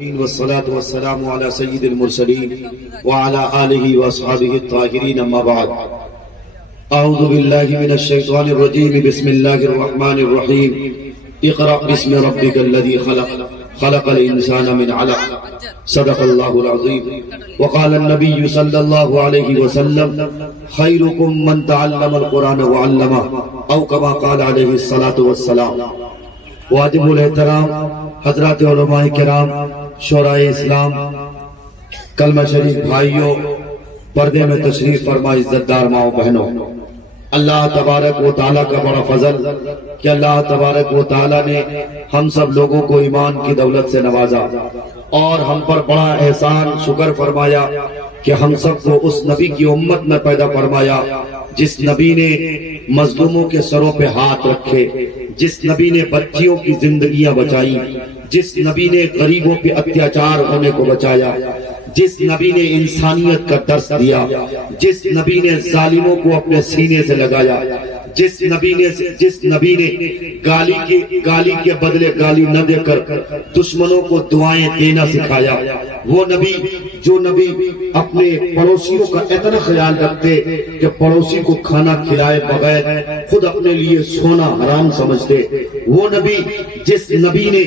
والصلاة والسلام على سيد المرسلين وعلى آله وأصحابه الطاهرين أما بعد أعوذ بالله من الشيطان الرجيم بسم الله الرحمن الرحيم اقرأ باسم ربك الذي خلق الإنسان من علق صدق الله العظيم وقال النبي صلى الله عليه وسلم خيركم من تعلم القرآن وعلمه أو كما قال عليه الصلاة والسلام واجب الاحترام حضرات علماء کرام شورائے اسلام کلمہ شریف بھائیوں پردے میں تشریف فرما عزتدار ماؤں بہنوں، اللہ تبارک و تعالیٰ کا بڑا فضل کہ اللہ تبارک و تعالیٰ نے ہم سب لوگوں کو ایمان کی دولت سے نوازا اور ہم پر بڑا احسان شکر فرمایا کہ ہم سب کو اس نبی کی امت میں پیدا فرمایا جس نبی نے مظلوموں کے سروں پہ ہاتھ رکھے، جس نبی نے بچیوں کی زندگیاں بچائی، جس نبی نے غریبوں پہ اتیاچار ہونے کو بچایا، جس نبی نے انسانیت کا درس دیا، جس نبی نے ظالموں کو اپنے سینے سے لگایا، جس نبی نے گالی کے بدلے گالی نہ دے کر دشمنوں کو دعائیں دینا سکھایا، وہ نبی جو نبی اپنے پڑوسیوں کا اتنا خیال رکھتے کہ پڑوسی کو کھانا کھلائے بغیر خود اپنے لیے سونا حرام سمجھتے، وہ نبی جس نبی نے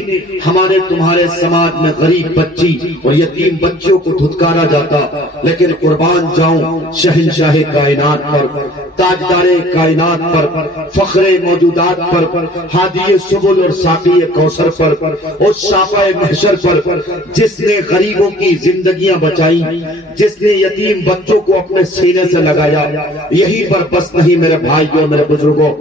ہمارے تمہارے سماج میں غریب بچی اور یتیم بچوں کو دھتکارا جاتا، لیکن قربان جاؤں شہنشاہ کائنات پر، تاجدار کائنات پر، فخر موجودات پر، ہادی سبل اور ساقی کوثر پر اور شافع محشر پر، جس نے غریبوں کی زندگیاں بچائی، جس نے یتیم بچوں کو اپنے سینے سے لگایا، یہی پر بس نہیں میرے بھائیوں میرے بزرگوں،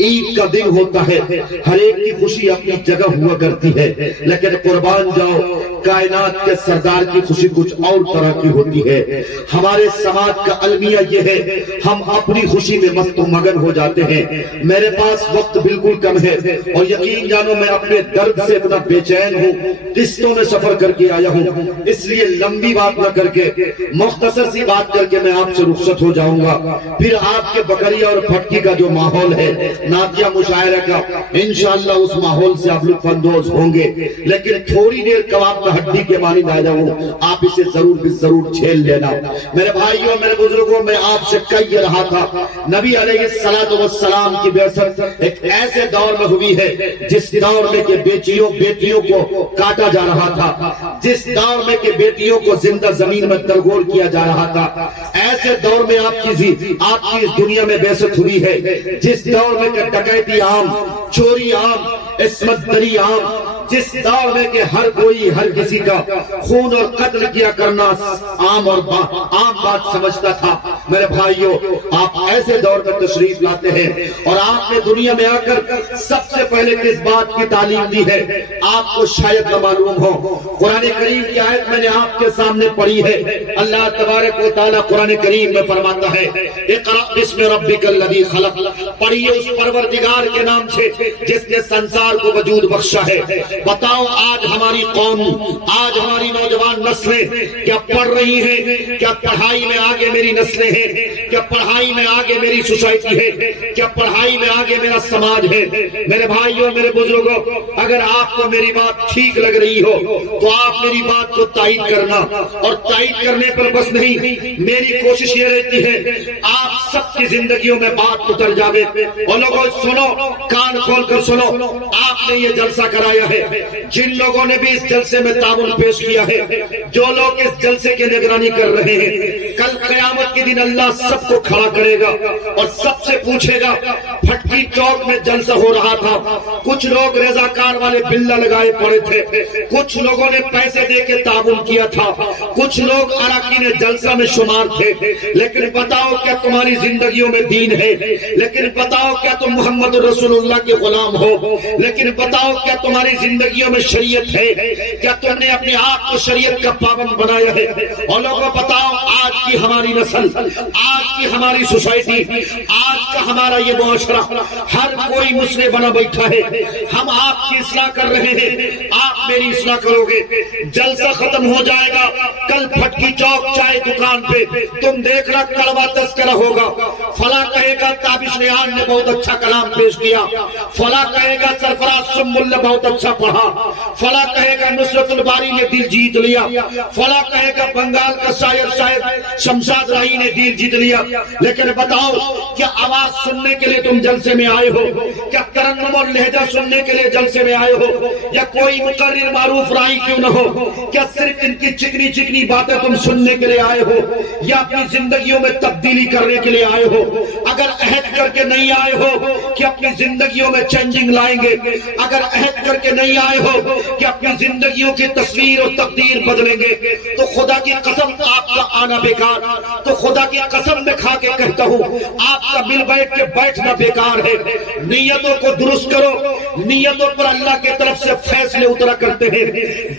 عید کا دن ہوتا ہے، ہر ایک کی خوشی اپنی جگہ ہوا کرتی ہے، لیکن قربان جاؤ کائنات کے سردار کی خوشی کچھ اور طرح کی ہوتی ہے۔ ہمارے سماج کا المیہ یہ ہے ہم اپنی خوشی میں مست و مگن ہو جاتے ہیں۔ میرے پاس وقت بالکل کم ہے اور یقین جانو میں اپنے درد سے اتنا بے چین ہوں، قسطوں میں سفر کر کے آیا ہوں، اس لیے لمبی بات نہ کر کے مختصر سی بات کر کے میں آپ سے رخصت ہو جاؤں گا، پھر آپ کے بکریا اور پھٹکی کا جو ماحول ہے نعتیہ مشاعرہ کا انشاءاللہ اس ماحول سے آپ لطف اندوز ہوں گے، لیکن تھوڑی دیر کباب کا ہڈی کے مانند آیا ہوں، آپ اسے ضرور چھیل لینا۔ میرے بھائیوں میرے بزرگوں میں آپ سے کہہ رہا تھا نبی علیہ السلام کی بعثت ایک ایسے دور میں ہوئی ہے جس دور میں کہ بیٹیوں کو کاٹا جا رہا تھا، جس دور میں کہ بیٹیوں کو زندہ زمین میں ترگور کیا جا رہا تھا، ایسے دور میں آپ کی اس دنیا میں بعثت ہوئی ہے جس دور میں کہ ڈکیتی عام، چوری عام، عصمت دری عام، جس دور میں کہ ہر کوئی ہر کسی کا خون اور قتل کیا کرنا عام بات سمجھتا تھا۔ میرے بھائیوں آپ ایسے دور میں تشریف لاتے ہیں اور آپ نے دنیا میں آ کر سب سے پہلے کس بات کی تعلیم دی ہے آپ کو شاید نہ معلوم ہو۔ قرآن کریم کی آیت میں نے آپ کے سامنے پڑھی ہے، اللہ تبارک و تعالیٰ قرآن کریم میں فرماتا ہے اقرأ باسم ربک الذی خلق، پڑھیے اس پروردگار کے نام سے جس نے سنسار کو وجود بخشا ہے۔ بتاؤ آج ہماری قوم، آج ہماری نوجوان نسلیں کیا پڑھ رہی ہیں؟ کیا پڑھائی میں آگے میری نسلیں ہیں؟ کیا پڑھائی میں آگے میری سوسائٹی ہے؟ کیا پڑھائی میں آگے میرا سماج ہے؟ میرے بھائیوں میرے بزرگوں اگر آپ کو میری بات ٹھیک لگ رہی ہو تو آپ میری بات کو تائید کرنا، اور تائید کرنے پر بس نہیں، میری کوشش یہ رہتی ہے آپ سب کی زندگیوں میں بات اتر جاوے۔ اور لوگوں سنو، کان کھول کر سنو، آپ نے یہ جلسہ کرایا ہے، جن لوگوں نے بھی اس جلسے میں تعاون پیش کیا ہے، جو لوگ اس جلسے کی نگرانی کر رہے ہیں، کل قیامت کے دن اللہ سب کو کھڑا کرے گا اور سب سے پوچھے گا پھٹکی چوک میں جلسہ ہو رہا تھا، کچھ لوگ رضاکار والے بلہ لگائے پڑے تھے، کچھ لوگوں نے پیسے دے کے تعاون کیا تھا، کچھ لوگ اراکین جلسہ میں شمار تھے، لیکن بتاؤ کیا تمہاری زندگیوں میں دین ہے؟ لیکن بتاؤ کیا تم محمد رسول اللہ کے غلام ہو؟ لیکن بتاؤ کیا تمہاری زندگیوں میں شریعت ہے؟ کیا تم نے اپنے آپ کو شریعت کا پابند بنایا ہے؟ اور لوگوں بتاؤ آج کی ہماری نسل، آج کی ہماری سوسائٹی، آج کا ہمارا یہ معاشرہ، ہر کوئی مسئلے بنا بیٹھا ہے، ہم آپ کی اصلاح کر رہے ہیں، آپ میری اصلاح کرو گے، جلسہ ختم ختم ہو جائے گا. کل پھٹکی چوک چائے دکان پہ تم دیکھنا کڑوا تذکرہ ہوگا. فلاں کہے گا تابش ریحان نے بہت اچھا کلام پیش کیا, فلاں کہے گا سرفراز سنبل نے بہت اچھا پڑھا, فلاں کہے گا نصرت الباری نے دل جیت لیا, فلاں کہے گا بنگال کا شاعر شاید شمشاد راہی نے دل جیت لیا. لیکن بتاؤ کیا آواز سننے کے لیے تم جلسے میں آئے ہو؟ کیا ترنم اور لہجہ سننے کے لیے جلسے میں آئے ہو؟ یا کوئی مقرر معروف رائی کیوں نہ ہو, کیا صرف ان کی چکنی چکنی باتیں تم سننے کے لیے آئے ہو یا اپنی زندگیوں میں تبدیلی کرنے کے لیے آئے ہو؟ اگر عہد کر کے نہیں آئے ہو کہ اپنی زندگیوں میں چینجنگ لائیں گے, اگر عہد کر کے نہیں آئے ہو کہ اپنی زندگیوں کی تصویر اور تقدیر بدلیں گے, تو خدا کی قسم آپ کا آنا بیکار, تو خدا کی قسم میں کھا کے کہتا ہوں آپ کا مل بیٹھ کے بیٹھنا بیکار ہے. نیتوں کو درست کرو, نیتوں پر اللہ کی طرف سے فیصلے اترا کرتے ہیں,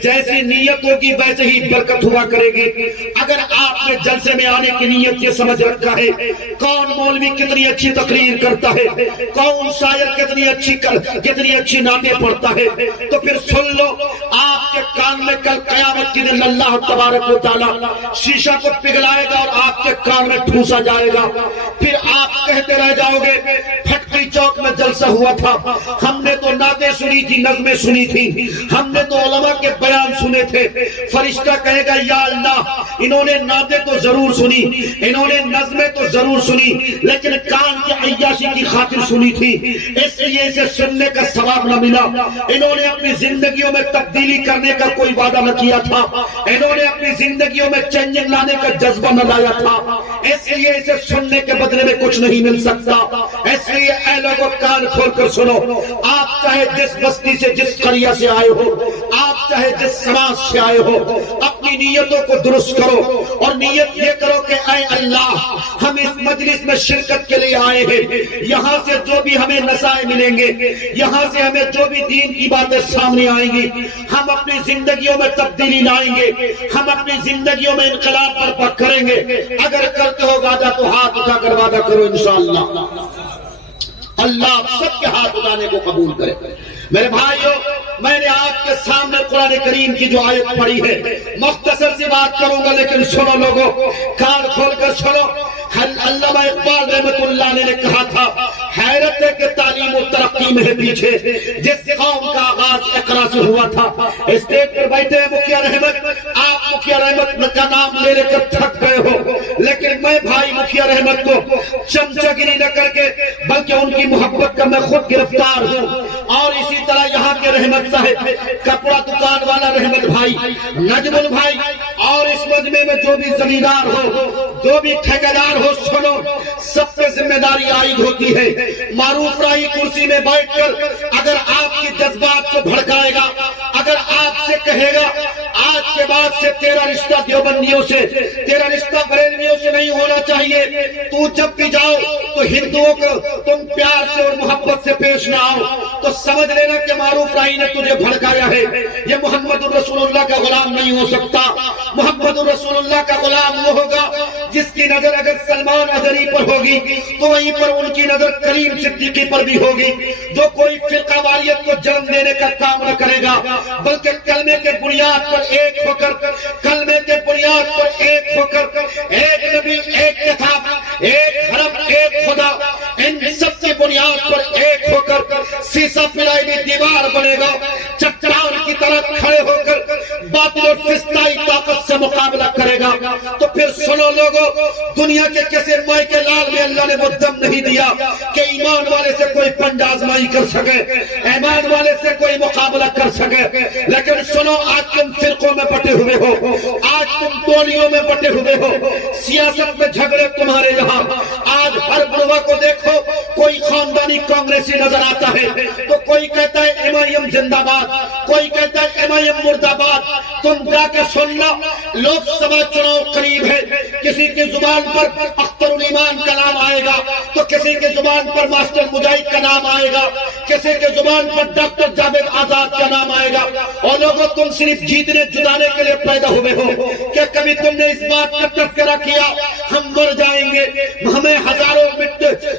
جیسی نیت ہوگی ویسے ہی برکت ہوا کرے گی. اگر آپ نے جلسے میں آنے کی نیت یہ سمجھ رکھا ہے کون مولوی کتنی اچھی تقریر کرتا ہے, کون شاعر کتنی اچھی نعتیں پڑھتا ہے, تو پھر سن لو آپ کے کان میں کل قیامت کے دن اللہ تبارک و تعالی شیشہ کو پگھلائے گا اور آپ کے کان میں ٹھوسا جائے گا. پھر آپ کہتے رہ جاؤ گے پھٹکی چوک میں جلسہ ہوا تھا, ہم نے تو نعتیں سنی تھی, نظمیں سنی تھی, ہم نے تو علماء کے بیان سنے تھے. فرشتہ کہے گا یا اللہ انہوں نے نعتیں تو ضرور سنی, انہوں نے نظمیں تو ضرور سنی, لیکن کان کی عیاشی کی خاطر سنی تھی, اس لیے اسے سننے کا ثواب نہ ملا. انہوں نے اپنی زندگیوں میں تبدیلی کرنے کا کوئی وعدہ نہ کیا تھا, انہوں نے اپنی زندگیوں میں چینجنگ لانے کا جذبہ نہ لایا تھا, اس لیے اسے سننے کے بدلے میں کچھ نہیں مل سکتا. اس لیے اے لوگوں کان کھول کر سنو, آپ چاہے جس بستی سے جس قریہ سے آئے ہو, آپ چاہے جس سماج سے آئے ہو, اپنی نیتوں کو درست کرو اور نیت یہ کرو کہ اے اللہ ہم اس مجلس میں شرکت کے لیے آئے ہیں, یہاں سے جو بھی ہمیں نصائح ملیں گے, یہاں سے ہمیں جو بھی دین کی باتیں سامنے آئیں گی, ہم اپنی زندگیوں میں تبدیلی لائیں گے, ہم اپنی زندگیوں میں انقلاب برپا کریں گے. اگر کرتے ہو وعدہ تو ہاتھ اٹھا کر وعدہ کرو انشاءاللہ. اللہ سب کے ہاتھ اٹھانے کو قبول کرے. میرے بھائیو میں نے آپ کے سامنے قرآن کریم کی جو آیت پڑھی ہے مختصر سی بات کروں گا, لیکن سنو لوگوں, کان کھول کر سنو. علامہ اقبال رحمت اللہ علیہ نے کہا تھا حیرت ہے کہ تعلیم و ترقی میں ہے پیچھے, جس قوم کا آغاز اقرا سے ہوا تھا. اسٹیج پر بیٹھے ہیں مکھیا رحمت, آپ مکھیا رحمت کا نام لے لے کر تھک گئے ہو, لیکن میں بھائی مکھیا رحمت کو چمچہ گیری نہ کر کے بلکہ ان کی محبت کا میں خود گرفتار ہوں. اور اسی طرح یہاں کے رحمت صاحب, کپڑا دکان والا رحمت بھائی, نجم بھائی, اور اس مجمع میں جو بھی زمیندار ہو, جو بھی ٹھیکیدار ہو, سنو سب پہ ذمہ داری عائد ہوتی ہے. معروف راہی کرسی میں بیٹھ کر اگر آپ کی جذبات کو بھڑکائے گا, اگر آپ سے کہے گا آج کے بعد سے تیرا رشتہ دیوبندیوں سے, تیرا رشتہ بریلویوں سے نہیں ہونا چاہیے, تو جب بھی جاؤ تو ہندوؤں کو تم پیار سے اور محبت سے پیش نہ آؤ, تو سمجھ لینا کہ معروف راہی نے تجھے بھڑکایا ہے. یہ محمد الرسول اللہ کا غلام نہیں ہو سکتا. محمد الرسول اللہ کا غلام وہ ہوگا جس کی نظر اگر سلمان اظہری پر ہوگی تو وہیں پر ان کی نظر کریم صدیقی پر بھی ہوگی, جو کوئی فرقہ واریت کو جنم دینے کا کام نہ کرے گا, بلکہ کلمے کے بنیاد پر ایک ہو کر, کلمے کے بنیاد پر ایک ہو کر, ایک نبی, ایک کتاب, ایک حرم, ایک خدا, ان سب کی بنیاد پر ایک ہو کر سیسا پلائی ہوئی دیوار بنے گا, چٹان کی طرح کھڑے ہو کر باطل اور فسطائی طاقت سے مقابلہ کرے گا. تو پھر سنو لوگوں, دنیا کے کسی مائی کے لال میں اللہ نے وہ دم نہیں دیا کہ ایمان والے سے کوئی پنج آزمائی کر سکے, ایمان والے سے کوئی مقابلہ کر سکے. لیکن سنو آج تم فرقوں میں بٹے ہوئے ہو, آج تم ٹولیوں میں بٹے ہوئے ہو, سیاست میں جھگڑے تمہارے یہاں. آج ہر گروہ کو دیکھو, کوئی خاندانی کانگریسی نظر آتا ہے تو کوئی کہتا ہے ایم آئی ایم زندہ باد, کوئی کہتا ہے ایم آئی ایم مرد آباد. تم جا کے سن لو, لوک سبھا چناؤ قریب ہے, کسی کی زبان پر اختر الایمان کا نام آئے گا تو کسی کے زبان پر ماسٹر مجاہد کا نام آئے گا, کسی کے زبان پر ڈاکٹر جاوید آزاد کا نام آئے گا. اور لوگوں تم صرف جیتنے جدانے کے لیے پیدا ہوئے ہو, کیا کبھی تم نے اس بات کا تذکرہ کیا ہم مر جائیں گے, ہمیں ہزاروں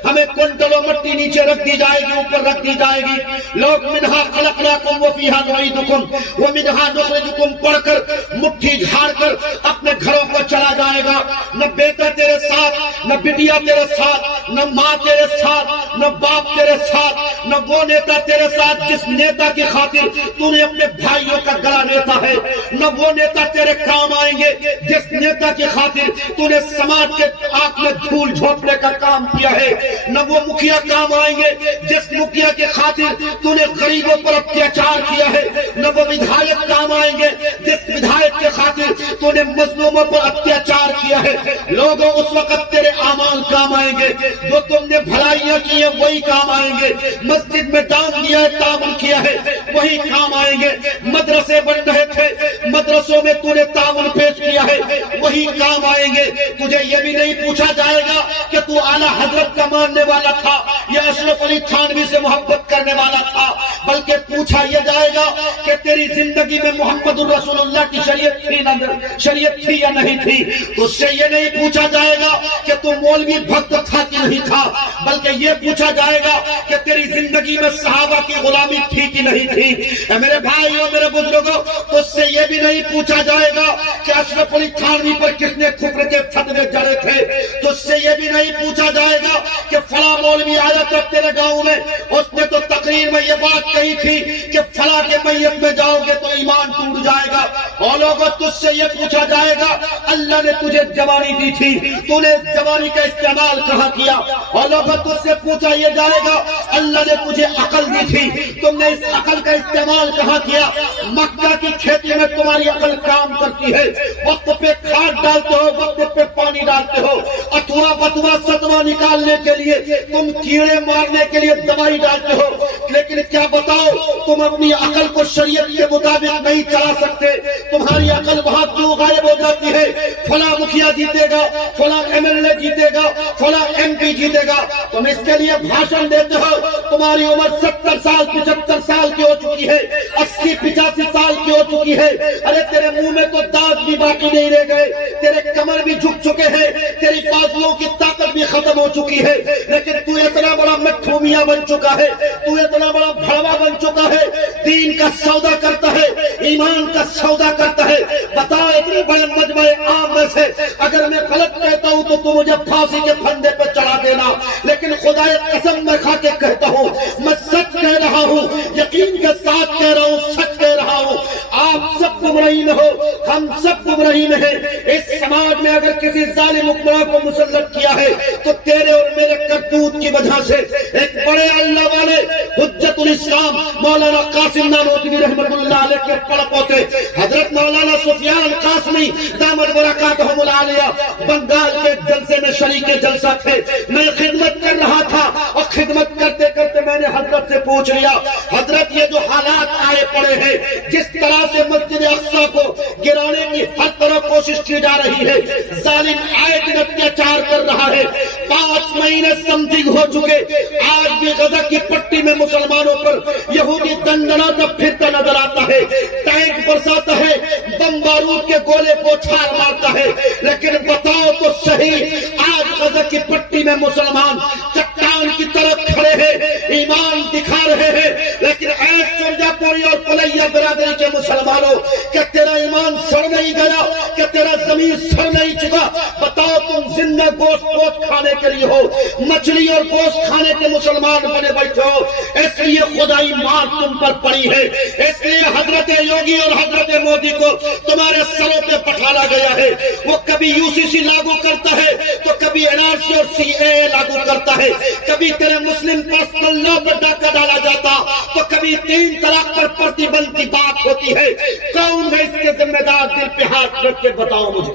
ہمیں کنٹلوں مٹی نیچے رکھ دی جائے گی, اوپر رکھ دی جائے گی. لوگ منہا خلقناکم وفیہا نعیدکم ومنہا نخرجکم پڑھ کر مٹھی جھاڑ کر اپنے گھروں کو چلا جائے گا. نہ بیٹا تیرے ساتھ، نہ بٹیا تیرے ساتھ، نہ ماں تیرے ساتھ، نہ باپ تیرے ساتھ، نہ وہ نیتا تیرے ساتھ جس نیتا کی خاطر تو نے اپنے بھائیوں کا گلا نیتا ہے، نہ وہ نیتا تیرے کام آئیں گے جس نیتا کی خاطر تو نے سماج کے آنکھ میں دھول جھونکنے کا کام کیا ہے، نہ وہ مکھیا کام آئیں گے جس مکھیا کی خاطر تو نے غریبوں پر اتیاچار کیا ہے، نہ وہ ودھایک کام آئیں گے جس ودھایک کے خاطر تو نے مظلوموں پر اتیاچار کیا ہے. لوگوں اس وقت تیرے اعمال کام آئیں گے، جو تم نے بھلائیاں کی ہیں وہی کام آئیں گے. مسجد میں دان دیا ہے، تعاون کیا ہے، وہی کام آئیں گے. مدرسے بن رہے تھے، مدرسوں میں تو نے تعاون پیش کیا ہے، وہی کام آئیں گے. تجھے یہ بھی نہیں پوچھا جائے گا کہ تو اعلیٰ حضرت کا ماننے والا تھا یا اشرف علی تھانوی سے محبت کرنے والا تھا، بلکہ پوچھا یہ جائے گا کہ تیری زندگی میں محمد الرسول اللہ کی شریعت تھی یا نہیں تھی. تجھ سے یہ نہیں پوچھا جائے گا کہ تو مولوی بھکت تھا کہ نہیں تھا، بلکہ یہ پوچھا جائے گا کہ تیری زندگی میں صحابہ کی غلامی تھی کہ نہیں تھی. اے میرے بھائیوں، میرے بزرگوں، تجھ سے یہ بھی نہیں پوچھا جائے گا کہ اشرف علی تھانوی پر کس نے کفر کے فتوے جڑے تھے. تجھ سے یہ بھی نہیں پوچھا جائے گا کہ فلاں مولوی آیا تھا تیرے گاؤں میں، اس نے تو تقریر میں یہ بات کہی تھی کہ فلاں کے میت میں جاؤ گے تو ایمان ٹوٹ جائے گا. اور لوگوں، تجھ سے یہ پوچھا جائے گا اللہ نے تجھے جوانی دی تھی، تو نے جوانی کا استعمال کہاں کیا. اور لوگوں، تجھ سے پوچھا یہ جائے گا اللہ نے تجھے عقل دی تھی، تم نے اس عقل کا استعمال کہاں کیا. مکہ کی کھیتی میں تمہاری عقل کام کرتی ہے، وقت پہ کھاد ڈالتے ہو، وقت پہ پانی ڈالتے ہو، اتھوا بتوا ستوا نکالنے کے لیے تم کیڑے مارنے کے لیے دوائی ڈالتے ہو. لیکن کیا بتاؤ، تم اپنی عقل کو شریعت کے مطابق نہیں چلا سکتے. تمہاری عقل وہاں کیوں غائب ہو جاتی ہے؟ فلاں مکھیا جیتے گا، فلاں ایم ایل اے جیتے گا، فلاں ایم پی جیتے گا، تم اس کے لیے بھاشن دیتے ہو. تمہاری عمر 70 سال 75 سال کی ہو چکی ہے، 80 85 سال کی ہو چکی ہے. ارے تیرے منہ میں تو دانت بھی باقی نہیں رہ گئے، تیرے کمر بھی جھک چکے ہیں، تیری بازوؤں کی طاقت بھی ختم ہو چکی ہے. لیکن تو اتنا بڑا مٹھو میاں بن چکا ہے، تو اتنا بڑا بھڑوا بن چکا ہے، دین کا سودا کرتا ہے، ایمان کا سودا کرتا ہے. بتا اتنے بڑے مجمع عام میں سے اگر میں غلط کہتا ہوں تو مجھے پھانسی کے پھندے پہ چڑھا دینا، لیکن خدا قسم میں کھا کے کہتا ہوں میں سچ کہہ رہا ہوں، یقین کے ساتھ کہہ رہا ہوں، سچ کہہ رہا ہوں. آپ سب گمراہی میں ہو، ہم سب گمراہی میں ہیں. اس سماج میں اگر کسی ظالم حکمراں کو مسلط کیا ہے تو تیرے اور میرے کرتوت کی وجہ سے. ایک بڑے اللہ والے حجت الاسلام مولانا قاسم نانوتوی رحمۃ اللہ علیہ کے پڑ پوتے حضرت مولانا سفیان قاسمی دامت برکاتہم العالیہ بنگال کے جلسے میں شریک جلسہ تھے. میں خدمت کر رہا تھا اور خدمت کرتے کرتے میں نے حضرت سے پوچھ لیا، حضرت یہ جو حالات آئے پڑے ہیں، جس طرح سے مسجد اقصیٰ کو گرانے کی ہر طرح کوشش کی جا رہی ہے، ظالم آئے دن اتیاچار کر رہا ہے، 5 مہینے سمتنگ ہو چکے، آج بھی غزہ کی پٹی میں مسلمانوں پر یہودی دندناتا پھرتا نظر آتا ہے، ٹینک برساتا ہے، بم بارود کے گولے بوچھار مارتا ہے. لیکن بتاؤ تو صحیح، آج غزہ کی پٹی میں مسلمان چٹان کی طرف کھڑے ہیں، ایمان دکھا رہے ہیں. لیکن اے سرجا پوری اور پلیا برادری کے مسلمانوں، کہ تیرا ایمان سڑ نہیں گیا، کہ تیرا زمین سڑ نہیں چکا. بتاؤ تم زندہ گوشت کھانے کے لیے ہو، مچھلی اور گوشت کھانے کے مسلمان بنے بیٹھے ہو، اس لیے خدائی مار تم پر پڑی ہے. اس لیے حضرت یوگی اور حضرت مودی کو تمہارے سروں پہ بٹھالا گیا ہے. وہ کبھی UCC لاگو کرتا ہے تو کبھی NRC اور CAA لاگو کرتا ہے، کبھی تیرے مسلم پرسنل لا پر ڈاکہ ڈالا جاتا تو کبھی 3 طلاق پر پرتیبندھ کی بات ہوتی ہے. کون ہے اس کے ذمہ دار؟ دل پہ ہاتھ رکھ کے بتاؤ مجھے،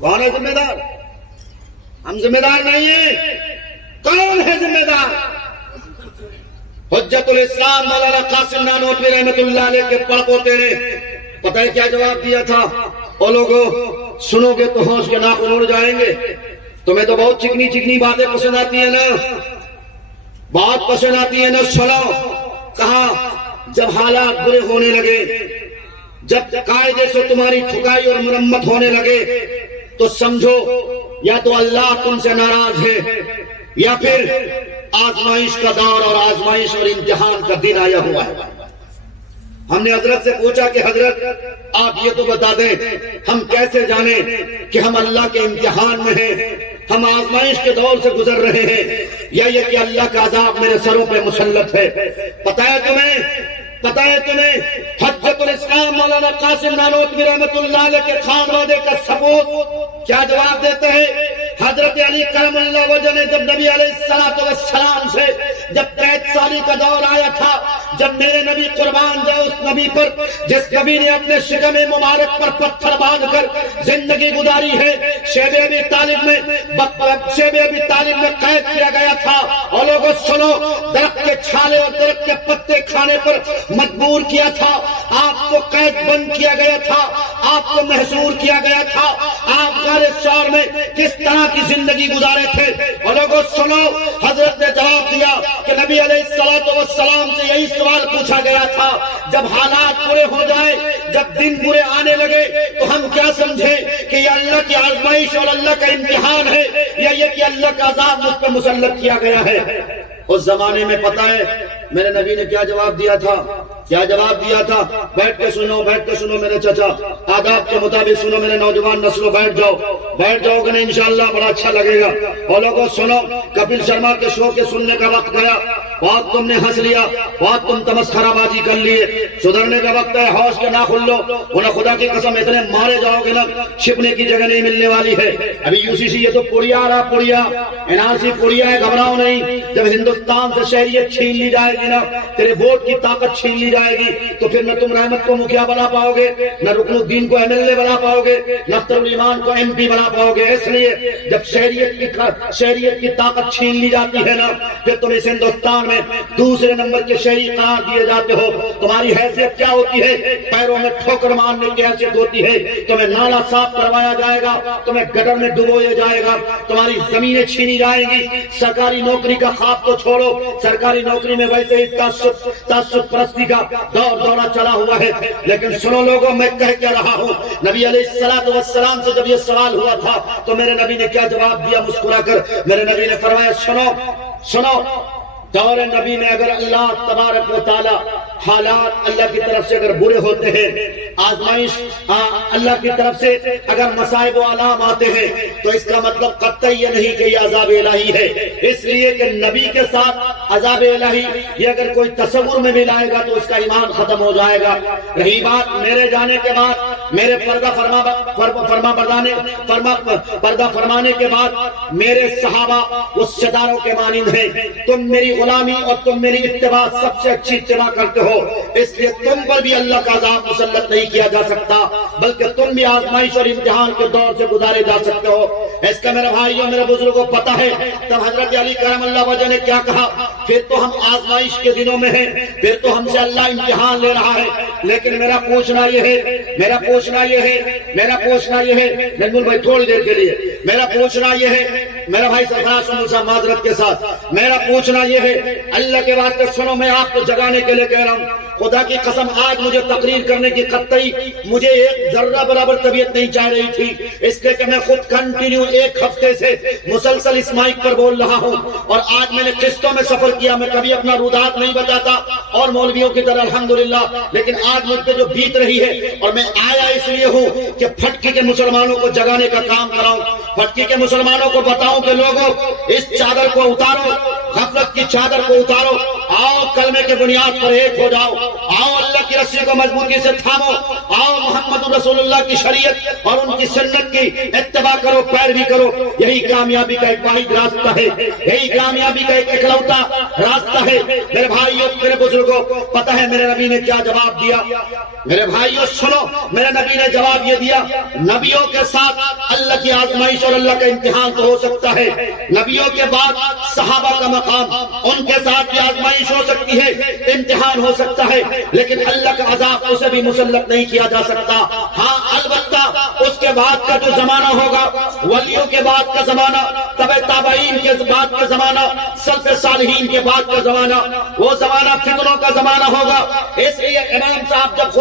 کون ہے ذمہ دار؟ ہم ذمہ دار نہیں ہیں. کون ہے ذمہ دار؟ حجت الاسلام مولانا قاسم نانوتوی رحمۃ اللہ علیہ کے پڑ پوتے نے پتہ ہے کیا جواب دیا تھا؟ او لوگو سنو گے تو ہوش کے ناخن اڑ جائیں گے. تمہیں تو بہت چکنی چکنی باتیں پسند آتی ہیں نا، بات پسند آتی ہے نا. سنو، کہا جب حالات برے ہونے لگے، جب قاعدے سے تمہاری ٹھکائی اور مرمت ہونے لگے تو سمجھو یا تو اللہ تم سے ناراض ہے یا پھر آزمائش کا دور اور آزمائش اور امتحان کا دن آیا ہوا ہے. ہم نے حضرت سے پوچھا کہ حضرت آپ یہ تو بتا دیں ہم کیسے جانیں کہ ہم اللہ کے امتحان میں ہیں، ہم آزمائش کے دور سے گزر رہے ہیں، یا یہ کہ اللہ کا عذاب میرے سروں پہ مسلط ہے؟ پتہ ہے تمہیں حجت الاسلام مولانا قاسم نانوتوی رحمت اللہ علیہ کے خانوادے کا ثبوت کیا جواب دیتے ہیں؟ حضرت علی کرم اللہ وجہ نے جب نبی علیہ السلام سے جب 23 سالی کا دور آیا تھا، جب میرے نبی قربان جائے اس نبی پر جس نبی نے اپنے شکم مبارک پر پتھر باندھ کر زندگی گزاری ہے، شیب ابی طالب میں قید کیا گیا تھا، اور لوگوں سنو، درخت کے چھالے اور درخت کے پتے کھانے پر مجبور کیا تھا، آپ کو قید بند کیا گیا تھا، آپ کو محصور کیا گیا تھا، آپ غار شور میں کس طرح کی زندگی گزارے تھے؟ اور لوگوں سنو، حضرت نے جواب دیا کہ نبی علیہ السلام سے یہی سوال پوچھا گیا تھا، جب حالات برے ہو جائے، جب دن برے آنے لگے تو ہم کیا سمجھیں کہ یہ اللہ کی آزمائش اور اللہ کا امتحان ہے، یا یہ کہ اللہ کا عذاب مجھ پر مسلط کیا گیا ہے؟ اس زمانے میں پتہ ہے میرے نبی نے کیا جواب دیا تھا؟ بیٹھ کے سنو میرے چچا، آداب کے مطابق سنو میرے نوجوان نسلوں، بیٹھ جاؤ گے نا انشاءاللہ بڑا اچھا لگے گا۔ اور لوگوں سنو، کپل شرما کے شو کے سننے کا وقت گیا، بہت تم نے ہنس لیا، بہت تم تمسخرہ بازی کر لیے، سدھرنے کا وقت ہے، ہوش کے نہ کھل لو، انہیں خدا کی قسم اتنے مارے جاؤ گے نا چھپنے کی جگہ نہیں ملنے والی ہے۔ ابھی UCC یہ تو پڑیا آ رہا، پڑیا NRC پڑیا ہے، گھبراؤ نہیں، جب ہندوستان سے شہریت چھین لی جائے گی نا، تیرے ووٹ کی طاقت چھین لی جائے گی، تو پھر نہ تم رحمت کو مکھیا بنا پاؤ گے، نہ رکن الدین کو MLA بنا پاؤ گے، نہ اختر الایمان کو MP بنا پاؤ گے۔ اس لیے جب شہریت کی طاقت چھین لی جاتی ہے نا، پھر تم اس ہندوستان میں دوسرے نمبر کے شہری قرار دیے جاتے ہو۔ تمہاری حیثیت کیا ہوتی ہے؟ پیروں میں ٹھوکر مارنے کی حیثیت ہوتی ہے۔ تمہیں نالا صاف کروایا جائے گا، تمہیں گٹر میں ڈبویا جائے گا، تمہاری زمینیں چھینی جائیں گی۔ سرکاری نوکری کا خواب تو چھوڑو، سرکاری نوکری میں ویسے ہی تعصب پرستی کا دورہ چلا ہوا ہے۔ لیکن سنو لوگوں، میں کہہ کے رہا ہوں، نبی علیہ السلام سے جب یہ سوال ہوا تھا تو میرے نبی نے کیا جواب دیا؟ مسکرا کر میرے نبی نے فرمایا، سنو دور نبی میں اگر اللہ تبارک و تعالی حالات اللہ کی طرف سے اگر برے ہوتے ہیں، آزمائش اللہ کی طرف سے اگر مصائب و آلام آتے ہیں، تو اس کا مطلب قطعی یہ نہیں کہ یہ عذاب الہی ہے، اس لیے کہ نبی کے ساتھ عذاب الہی یہ اگر کوئی تصور میں بھی لائے گا تو اس کا ایمان ختم ہو جائے گا۔ رہی بات میرے جانے کے بعد، میرے پردہ فرمانے کے بعد میرے صحابہ اس ستاروں کے مانند ہیں، تم میری غلامی اور تم میری اتباع سب سے اچھی اتباع کرتے ہو، اس لیے تم پر بھی اللہ کا عذاب مسلط نہیں کیا جا سکتا، بلکہ تم بھی آزمائش اور امتحان کے دور سے گزارے جا سکتے ہو۔ اس کا میرے بھائیوں میرے بزرگوں پتہ ہے تب حضرت علی کرم اللہ وجہ نے کیا کہا؟ پھر تو ہم آزمائش کے دنوں میں ہیں، پھر تو ہم سے اللہ امتحان لے رہا ہے، لیکن میرا پوچھنا یہ ہے نجمل بھائی تھوڑی دیر کے لیے، میرا پوچھنا یہ ہے، میرا بھائی سرفراز صاحب معذرت کے ساتھ میرا پوچھنا یہ ہے، اللہ کے واسطے سنو، میں آپ کو جگانے کے لیے کہہ رہا ہوں، خدا کی قسم آج مجھے تقریر کرنے کی قطعی مجھے ایک ذرہ برابر طبیعت نہیں چاہ رہی تھی، اس لیے کہ میں خود کنٹینیو ایک ہفتے سے مسلسل اس مائک پر بول رہا ہوں، اور آج میں نے قسطوں میں سفر کیا، میں کبھی اپنا رودات نہیں بتاتا اور مولویوں کی طرح الحمدللہ، لیکن آج مجھ پہ جو بیت رہی ہے، اور میں آیا اس لیے ہوں کہ پھٹکی کے مسلمانوں کو جگانے کا کام کراؤں، پھٹکی کے مسلمانوں کو بتاؤں کہ لوگوں اس چادر کو اتارو، غفلت کی چادر کو اتارو، آؤ کلمے کے بنیاد پر ایک ہو جاؤ، آؤ اللہ کی رسی کو مضبوطی سے تھامو، آؤ محمد رسول اللہ کی شریعت اور ان کی سنت کی اتباع کرو، پیروی کرو، یہی کامیابی کا ایک واحد راستہ ہے، یہی کامیابی کا ایک اکلوتا راستہ ہے۔ میرے بھائیوں میرے بزرگوں پتہ ہے میرے نبی نے کیا جواب دیا؟ میرے بھائیوں سنو، میرے نبی نے جواب یہ دیا، نبیوں کے ساتھ اللہ کی آزمائش اور اللہ کا امتحان تو ہو سکتا ہے، نبیوں کے بعد صحابہ کا مقام، ان کے ساتھ بھی آزمائش ہو سکتی ہے، امتحان ہو سکتا ہے، لیکن اللہ کا عذاب اسے بھی مسلط نہیں کیا جا سکتا۔ ہاں البتہ اس کے کے بعد کا جو زمانہ ہوگا، ولیوں کے بعد کا زمانہ، تبع تابعین کے بعد کا زمانہ، سلف صالحین کے بعد کا زمانہ، وہ زمانہ فتنوں کا زمانہ ہوگا۔ اس لیے امام صاحب جب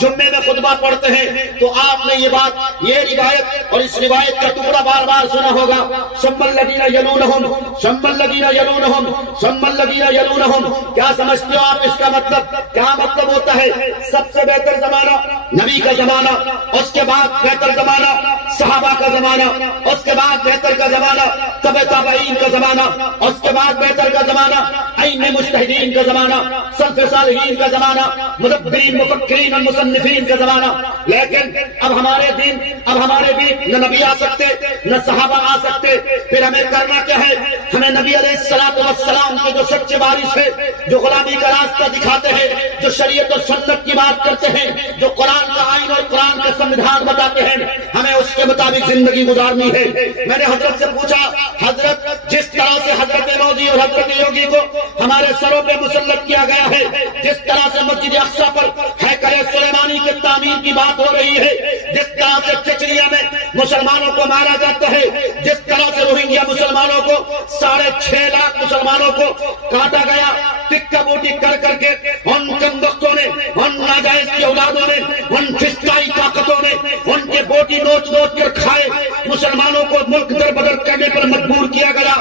جمعے میں خطبہ پڑھتے ہیں تو آپ نے یہ روایت اور اس روایت کا ٹکڑا بار بار سنا ہوگا، ثم الذین یلونہم ثم الذین یلونہم ثم الذین یلونہم۔ کیا سمجھتے ہو آپ اس کا مطلب؟ کیا مطلب ہوتا ہے؟ سب سے بہتر زمانہ نبی کا زمانہ، اس کے بعد بہتر زمانہ صحابہ کا زمانہ، اس کے بعد بہتر کا زمانہ تبع تابعین کا زمانہ، اس کے بعد بہتر کا زمانہ ائمہ مجتہدین کا زمانہ، سلف صالحین کا زمانہ، مدبرین مفکرین اور مصنفین کا زمانہ۔ لیکن اب ہمارے بھی نہ نبی آ سکتے نہ صحابہ آ سکتے، پھر ہمیں کرنا کیا ہے؟ ہمیں نبی علیہ الصلوۃ والسلام کے جو سچے وارث ہے، جو غلامی کا راستہ دکھاتے ہیں، جو شریعت اور سنت کی بات کرتے ہیں، جو قرآن کا آئین اور قرآن کا سموِدھان بتاتے ہیں، ہمیں اس کے مطابق زندگی گزارنی ہے۔ میں نے حضرت سے پوچھا، حضرت جس طرح سے حضرت مودی اور حضرت یوگی کو ہمارے سروں پہ مسلط کیا گیا ہے، جس طرح سے مسجد اقصی پر ہیکل سلیمانی کے تعمیر کی بات ہو رہی ہے، جس طرح سے چچریا میں مسلمانوں کو مارا جاتا ہے، جس طرح سے روہنگیا مسلمانوں کو 6.5 لاکھ مسلمانوں کو کاٹا گیا ٹکا بوٹی کر کر کے، ان کمبختوں نے، ان ناجائز کی اولادوں نے، ان فسقائی طاقتوں نے ان کے بوٹی نوچ نوچ کر کھائے، مسلمانوں کو ملک در بدر کرنے پر مجبور کیا گیا۔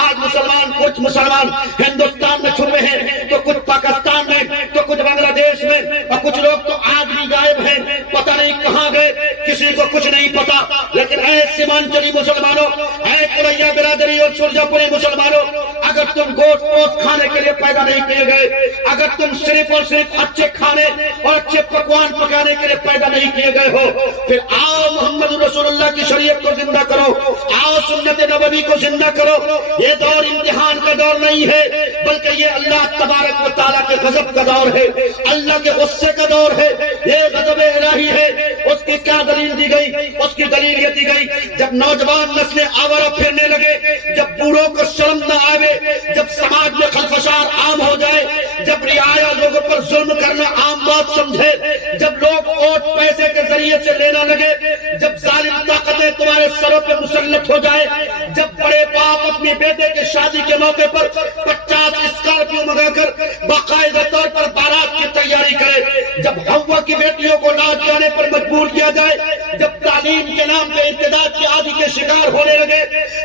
آج کچھ مسلمان ہندوستان میں چھپے ہیں، تو کچھ پاکستان میں، تو کچھ بنگلہ دیش میں، اور کچھ لوگ تو آج بھی غائب ہیں، پتہ نہیں کہاں گئے، کسی کو کچھ نہیں پتا۔ لیکن اے سیمانچلی مسلمانوں، اے قریہ برادری اور سرجا پوری مسلمانوں، اگر تم گوشت پوست کھانے کے لیے پیدا نہیں کیے گئے، اگر تم صرف اور صرف اچھے کھانے اور اچھے پکوان پکانے کے لیے پیدا نہیں کیے گئے ہو، پھر آؤ محمد رسول اللہ کی شریعت کو زندہ کرو، آؤ سنت نبوی کو زندہ کرو۔ یہ دور امتحان کا دور نہیں ہے، بلکہ یہ اللہ تبارک و تعالیٰ کے غضب کا دور ہے، اللہ کے غصے کا دور ہے، یہ غضب الہی ہے۔ اس کی کیا دلیل دی گئی؟ اس کی دلیل یہ دی گئی، جب نوجوان نسلیں آوارہ پھرنے لگے، جب بوڑھوں کو شرم نہ آوے، جب سماج میں خلفشار عام ہو جائے، جب رعایا لوگوں پر ظلم کرنا عام بات سمجھے، جب لوگ ووٹ پیسے کے ذریعے سے لینا لگے، جب ظالم طاقتیں تمہارے سروں پہ مسلط ہو جائے، جب بڑے باپ اپنی بیٹے کے شادی کے موقع پر 50 اسکارپیو منگا کر باقاعدہ طور پر بارات کی تیاری کرے، جب ہوا کی بیٹیوں کو ناچ جانے پر مجبور کیا جائے، جب تعلیم کے نام پہ ارتداد کی عادی کے شکار ہونے لگے،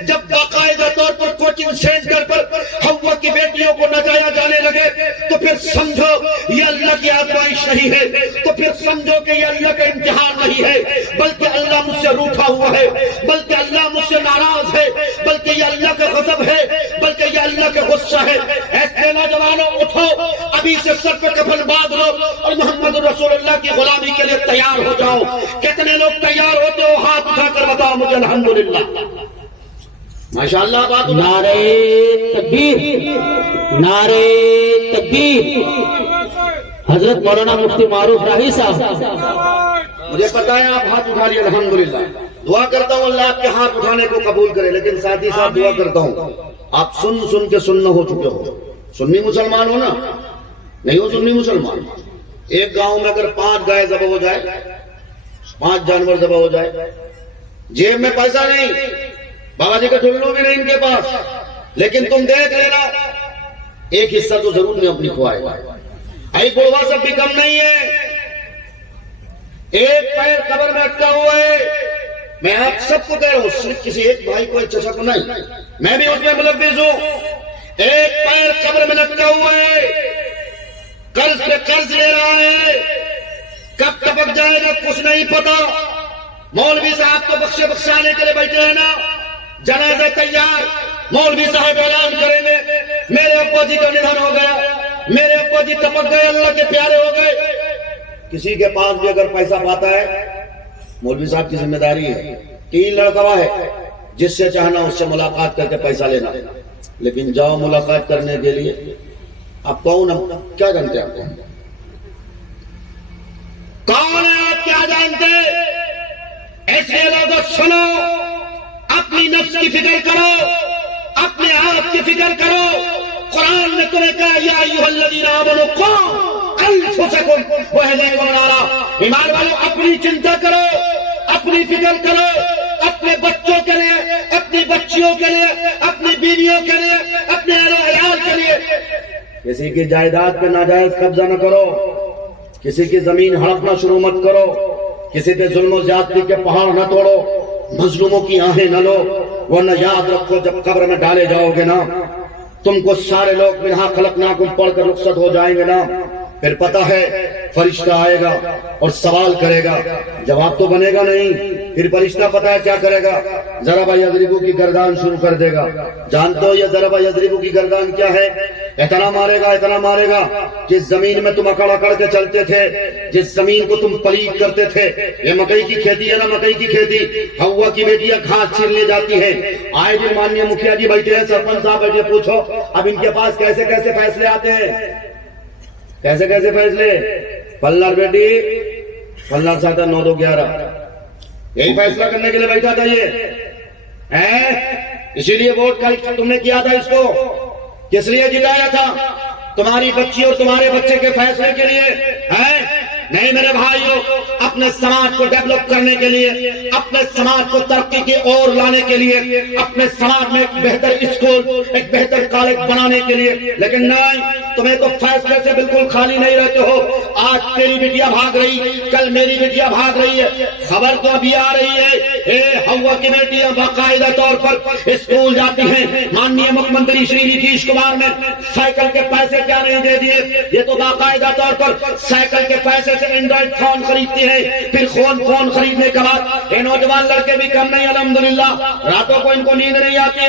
جب باقاعدہ طور پر کوچنگ سینٹر پر ہوا کی بیٹیوں کو نچایا جانے لگے، تو پھر سمجھو یہ اللہ کی آزمائش نہیں ہے، تو پھر سمجھو کہ یہ اللہ کا امتحان نہیں ہے، بلکہ اللہ مجھ سے روٹھا ہوا ہے، بلکہ اللہ مجھ سے ناراض ہے، بلکہ یہ اللہ کا غضب ہے، بلکہ یہ اللہ کا غصہ ہے۔ ایسے نوجوانوں اٹھو، ابھی سے سر پہ کفن باندھ لو اور محمد رسول اللہ کی غلامی کے لیے تیار ہو جاؤ۔ کتنے لوگ تیار ہوتے ہو؟ ہاتھ اٹھا کر بتاؤ مجھے۔ الحمدللہ، ماشاءاللہ، بات۔ نعرہ تکبیر، نعرہ تکبیر۔ حضرت مولانا مفتی معروف راہی صاحب، مجھے پتا ہے آپ ہاتھ اٹھا لیے، الحمدللہ۔ دعا کرتا ہوں اللہ آپ کے ہاتھ اٹھانے کو قبول کرے، لیکن ساتھ ہی ساتھ دعا کرتا ہوں آپ سن کے سننا ہو چکے ہو، سنی مسلمان ہو نا، نہیں ہو سنی مسلمان۔ ایک گاؤں میں اگر 5 گائے ذبح ہو جائے، 5 جانور ذبح ہو جائے، جیب میں پیسہ نہیں، بابا جی کا ٹھلو بھی نہیں ان کے پاس، لیکن تم دیکھ لینا ایک حصہ تو ضرور میں اپنی کھوائے گا۔ آئی بڑوا سب بھی کم نہیں ہے، ایک پیر قبر میں اٹکا ہوا ہے۔ میں آپ سب کو کہہ رہا ہوں، صرف کسی ایک بھائی کو، ایک چچا کو نہیں، میں بھی اس میں ملوث ہوں۔ ایک پیر قبر میں لٹکا ہوا ہے، قرض پہ قرض لے رہا ہے، کب ٹپک جائے گا کچھ نہیں پتا۔ مولوی صاحب تو بخشانے کے لیے بیٹھے ہیں نا، جنازہ تیار، مولوی صاحب اعلان کریں گے میرے ابا جی کا ندھن ہو گیا، میرے ابا جی ٹپک گئے، اللہ کے پیارے ہو گئے۔ کسی کے پاس بھی اگر پیسہ پاتا ہے، مولوی صاحب کی ذمہ داری ہے، 3 لڑکا ہے، جس سے چاہنا اس سے ملاقات کر کے پیسہ لینا، لیکن جاؤ ملاقات کرنے کے لیے، آپ کون ہیں؟ کیا جانتے ہیں؟ آپ کون ہے؟ آپ کیا جانتے؟ ایسے لوگوں سنو، اپنی نفس کی فکر کرو، اپنے آپ کی فکر کرو۔ قرآن نے تمہیں کہا یا ایھا الذین آمنوا قوا انفسکم واہلیکم نارا، ایمان والو اپنی چنتا کرو، اپنی فکر کرو، اپنے بچوں کے لیے، اپنی بچیوں کے لیے، اپنی بیویوں کے لیے، اپنے اہل و عیال کے لیے۔ کسی کی جائیداد پہ ناجائز قبضہ نہ کرو، کسی کی زمین ہڑپنا شروع مت کرو، کسی پہ ظلم و زیادتی کے پہاڑ نہ توڑو، مظلوموں کی آہیں نہ لو، ورنہ یاد رکھو جب قبر میں ڈالے جاؤ گے نا، تم کو سارے لوگ منہا خلقناکم پڑھ کر رخصت ہو جائیں گے نا، پھر پتہ ہے فرشتہ آئے گا اور سوال کرے گا، جواب تو بنے گا نہیں، پھر فرشتہ پتہ ہے کیا کرے گا، ضرب یضربو کی گردان شروع کر دے گا۔ جانتے ہو یہ ضرب یضربو کی گردان کیا ہے؟ اتنا مارے گا جس زمین میں تم اکڑ اکڑ کے چلتے تھے، جس زمین کو تم پلید کرتے تھے، یہ مکئی کی کھیتی ہے نا، مکئی کی کھیتی، ہوا کی بیٹیاں گھاس چھیلنے جاتی ہیں، آئے دن مانیہ مکھیا جی بیٹھے ہیں، سرپنچ صاحب بیٹھے، پوچھو اب ان کے پاس کیسے کیسے فیصلے آتے ہیں، کیسے کیسے فیصلے، پلر بیٹی پلر ساتا 9-2-11 یہی فیصلہ کرنے کے لیے بیٹھا تھا یہ، اسی لیے ووٹ کا تم نے کیا تھا، اس کو کس لیے جتایا تھا؟ تمہاری بچی اور تمہارے بچے کے فیصلے کے لیے، نہیں میرے بھائیوں، اپنے سماج کو ڈیولپ کرنے کے لیے، اپنے سماج کو ترقی کی اور لانے کے لیے، اپنے سماج میں ایک بہتر اسکول، ایک بہتر کالج بنانے کے لیے، لیکن نہیں، تمہیں تو فیصلے سے بالکل خالی نہیں رہتے ہو۔ آج تیری بیٹیاں بھاگ رہی، کل میری بیٹیاں بھاگ رہی ہے، خبر تو ابھی آ رہی ہے، ہوا کی بیٹیاں باقاعدہ طور پر اسکول جاتی ہیں، ماننیہ مکھ منتری شری نتیش کمار نے سائیکل کے پیسے کیا نہیں دے دیے، یہ تو باقاعدہ طور پر سائیکل کے پیسے سے اینڈرائڈ فون خریدتی ہیں، پھر فون خریدنے کے بعد یہ نوجوان لڑکے بھی کم نہیں، الحمدللہ، راتوں کو ان کو نیند نہیں آتی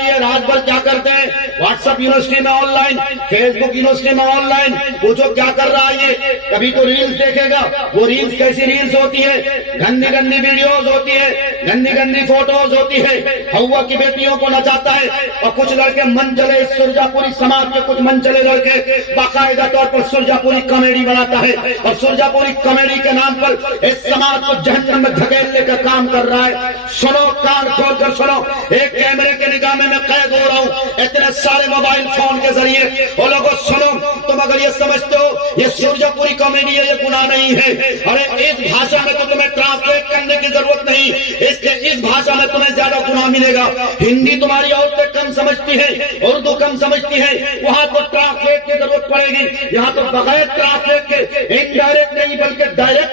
ہے، رات بھر کیا کرتے ہیں، واٹس ایپ یونیورسٹی میں online, Facebook university میں آن لائن، پوچھو کیا کر رہا ہے یہ، کبھی تو ریلز دیکھے گا، وہ ریلز کیسی ریلز ہوتی ہے، گندی ویڈیوز ہوتی ہے، گندی فوٹوز ہوتی ہے، ہوا کی بیٹیوں کو نچاتا ہے، اور کچھ لڑکے من چلے، سرجا پوری سماج کے کچھ من چلے لڑکے باقاعدہ طور پر سرجا پوری کامیڈی بناتا ہے، اور سرجا پوری کامیڈی کے نام پر اس سماج کو جہنم میں دھکیلنے کا کام کر رہا ہے۔ سنو، کان کھول کر سنو، ایک کیمرے کے نگاہ میں قید ہو رہا ہوں، اتنے سارے موبائل فون کے ذریعے، اور لوگوں سنو، تم اگر یہ سمجھتے ہو یہ سرجا پوری کامیڈی ہے، یہ گناہ نہیں ہے، ارے اس بھاشا میں تو تمہیں ٹرانسلیٹ کرنے کی ضرورت نہیں، اس بھاشا میں تمہیں زیادہ گناہ ملے گا۔ ہندی تمہاری عورتیں کم سمجھتی ہیں، اردو کم سمجھتی ہیں، وہاں تو ٹرانسلیٹ کی ضرورت پڑے گی، یہاں تو بغیر ٹرانسلیٹ کے انڈائریکٹ نہیں بلکہ ڈائریکٹ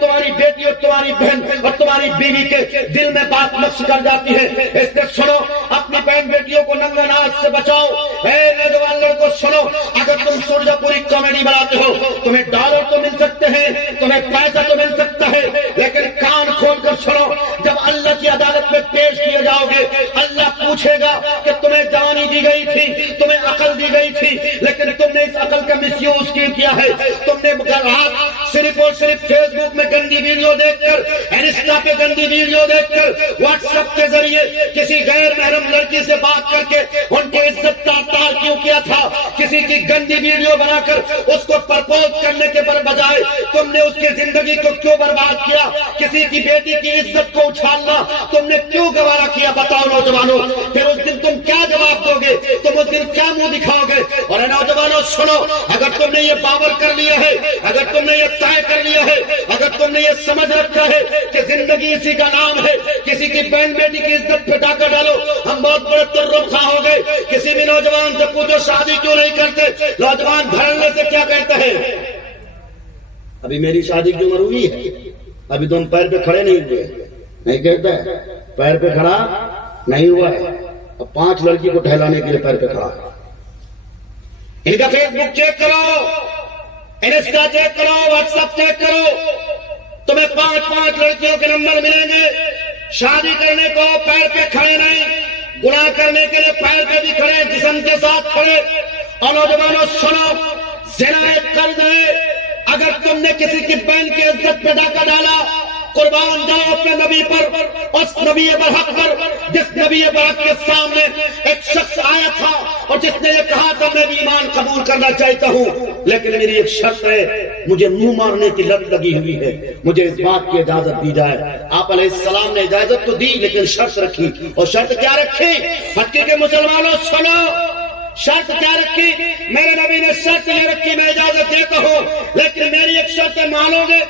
تمہاری بیٹی اور تمہاری بہن اور تمہاری بیوی کے دل میں بات نقش کر جاتی ہے۔ اس لیے سنو، اپنی بہن بیٹیوں کو ننگے ناچ سے بچاؤ۔ اے نوجوان لڑکوں سنو، اگر تم سرجا پوری کامیڈی بناتے ہو، تمہیں ڈالر تو مل سکتے ہیں، تمہیں پیسہ تو مل سکتا ہے، لیکن کان کھول کر سنو، جب اللہ کی عدالت میں پیش کیے جاؤ گے، اللہ پوچھے گا کہ تمہیں جوانی دی گئی تھی، تمہیں عقل دی گئی تھی، لیکن تم نے اس عقل کا مس یوز کیا ہے، تم نے صرف اور صرف فیس بک میں گندی ویڈیو دیکھ کر، انسٹا پہ گندی ویڈیو دیکھ کر، واٹس ایپ کے ذریعے کسی غیر محرم لڑکی سے بات کر کے ان کی عزت تار کیوں کیا تھا، کسی کی گندی ویڈیو بنا کر اس کو پرپوز کرنے کے بجائے تم نے اس کی زندگی کو کیوں برباد کیا، کسی کی بیٹی کی عزت کو اچھالنا تم نے کیوں گوارا کیا، بتاؤ نوجوانوں، پھر اس دن تم کیا جواب دو گے، تم اس دن کیا منہ دکھاؤ گے؟ اور نوجوانوں سنو، اگر تم نے یہ باور کر لیا ہے، اگر تم نے یہ طے کر لیا ہے، اگر تم نے یہ سمجھ رکھا ہے کہ زندگی اسی کا نام ہے، کسی کی بہن بیٹی کی عزت پہ ڈاکہ ڈالو، ہم بہت بڑے ترم خواہ ہو گئے۔ کسی بھی نوجوان سے پوچھو شادی کیوں نہیں کرتے، نوجوان دھڑنے سے کیا کہتا ہے، ابھی میری شادی کی عمر ہوئی ہے، ابھی تم پیر پہ کھڑے نہیں ہوئے، نہیں کہتا ہے پیر پہ کھڑا نہیں ہوا ہے، اب 5 لڑکی کو ٹہلانے کے لیے پیر پہ کھڑا ہے۔ ان کا فیس بک چیک کرو، انسٹا چیک کرو، واٹس ایپ چیک کرو، تمہیں 5 لڑکیوں کے نمبر ملیں گے، شادی کرنے کو پیر پہ کھڑے نہیں، گناہ کرنے کے لیے پیر پہ بھی کھڑے، جسم کے ساتھ کھڑے۔ اور نوجوانوں سنو، زنا ایک قرض ہے، اگر تم نے کسی کی بہن کی عزت پہ ڈاکہ ڈالا، قربان جاؤ اپنے نبی پر، اس نبی برحق پر، جس نبی برحق کے سامنے ایک شخص آیا تھا اور جس نے یہ کہا تھا میں بھی ایمان قبول کرنا چاہتا ہوں، لیکن میری ایک شرط ہے، مجھے منہ مارنے کی لت لگی ہوئی ہے، مجھے اس بات کی اجازت دی جائے۔ آپ علیہ السلام نے اجازت تو دی لیکن شرط رکھی، اور شرط کیا رکھی؟ پھٹکے کے مسلمانوں سنو، شرط کیا رکھی؟ میرے نبی نے شرط یہ رکھی میں اجازت دیتا ہوں لیکن میری ایک شرط مانو گے؟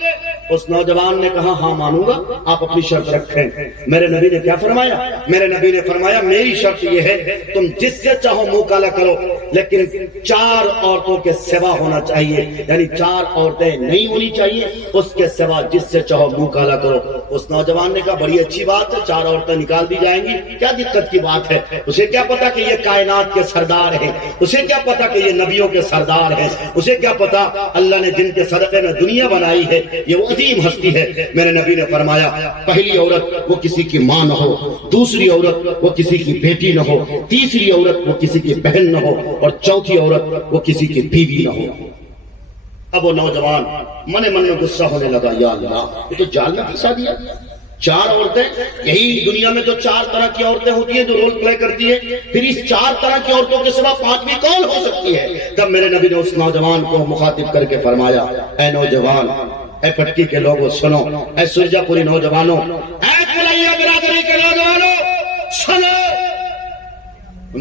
اس نوجوان نے کہا ہاں مانوں گا، آپ اپنی شرط رکھیں۔ میرے نبی نے کیا فرمایا؟ میرے نبی نے فرمایا میری شرط یہ ہے تم جس سے چاہو منہ کالا کرو لیکن 4 عورتوں کے سوا ہونا چاہیے، یعنی 4 عورتیں نہیں ہونی چاہیے، اس کے سوا جس سے چاہو منہ کالا کرو۔ اس نوجوان نے کہا بڑی اچھی بات ہے، 4 عورتیں نکال دی جائیں گی، کیا دقت کی بات ہے؟ اسے کیا پتا کہ یہ کائنات کے سردار ہیں، اسے کیا پتا کہ یہ نبیوں کے سردار ہیں، اسے کیا پتا اللہ نے جن کے صدقے میں دنیا بنائی ہے یہ وہ عظیم ہستی ہے۔ میرے نبی نے فرمایا پہلی عورت وہ کسی کی ماں نہ ہو، دوسری عورت وہ کسی کی بیٹی نہ ہو، تیسری عورت وہ کسی کی بہن نہ ہو، اور چوتھی عورت وہ کسی کی بیوی نہ ہو۔ اب وہ نوجوان من میں غصہ ہونے لگا، یا اللہ یہ تو جال میں پھنسا دیا، 4 عورتیں، یہی دنیا میں تو 4 طرح کی عورتیں ہوتی ہیں جو رول پلے کرتی ہیں، پھر اس 4 طرح کی عورتوں کے سوا 5ویں کون ہو سکتی ہے؟ تب میرے نبی نے اس نوجوان کو مخاطب کر کے فرمایا اے نوجوان، اے پٹکی کے لوگوں سنو، اے سرجا پوری نوجوانوں، اے کلیا برادری کے نوجوانوں سنو۔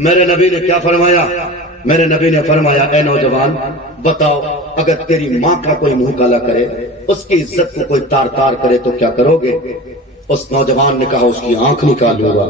میرے نبی نے کیا فرمایا؟ میرے نبی نے فرمایا اے نوجوان بتاؤ اگر تیری ماں کا کوئی منہ کالا کرے، اس کی عزت کو کوئی تار تار کرے تو کیا کرو گے؟ اس نوجوان نے کہا اس کی آنکھ نکالوں گا۔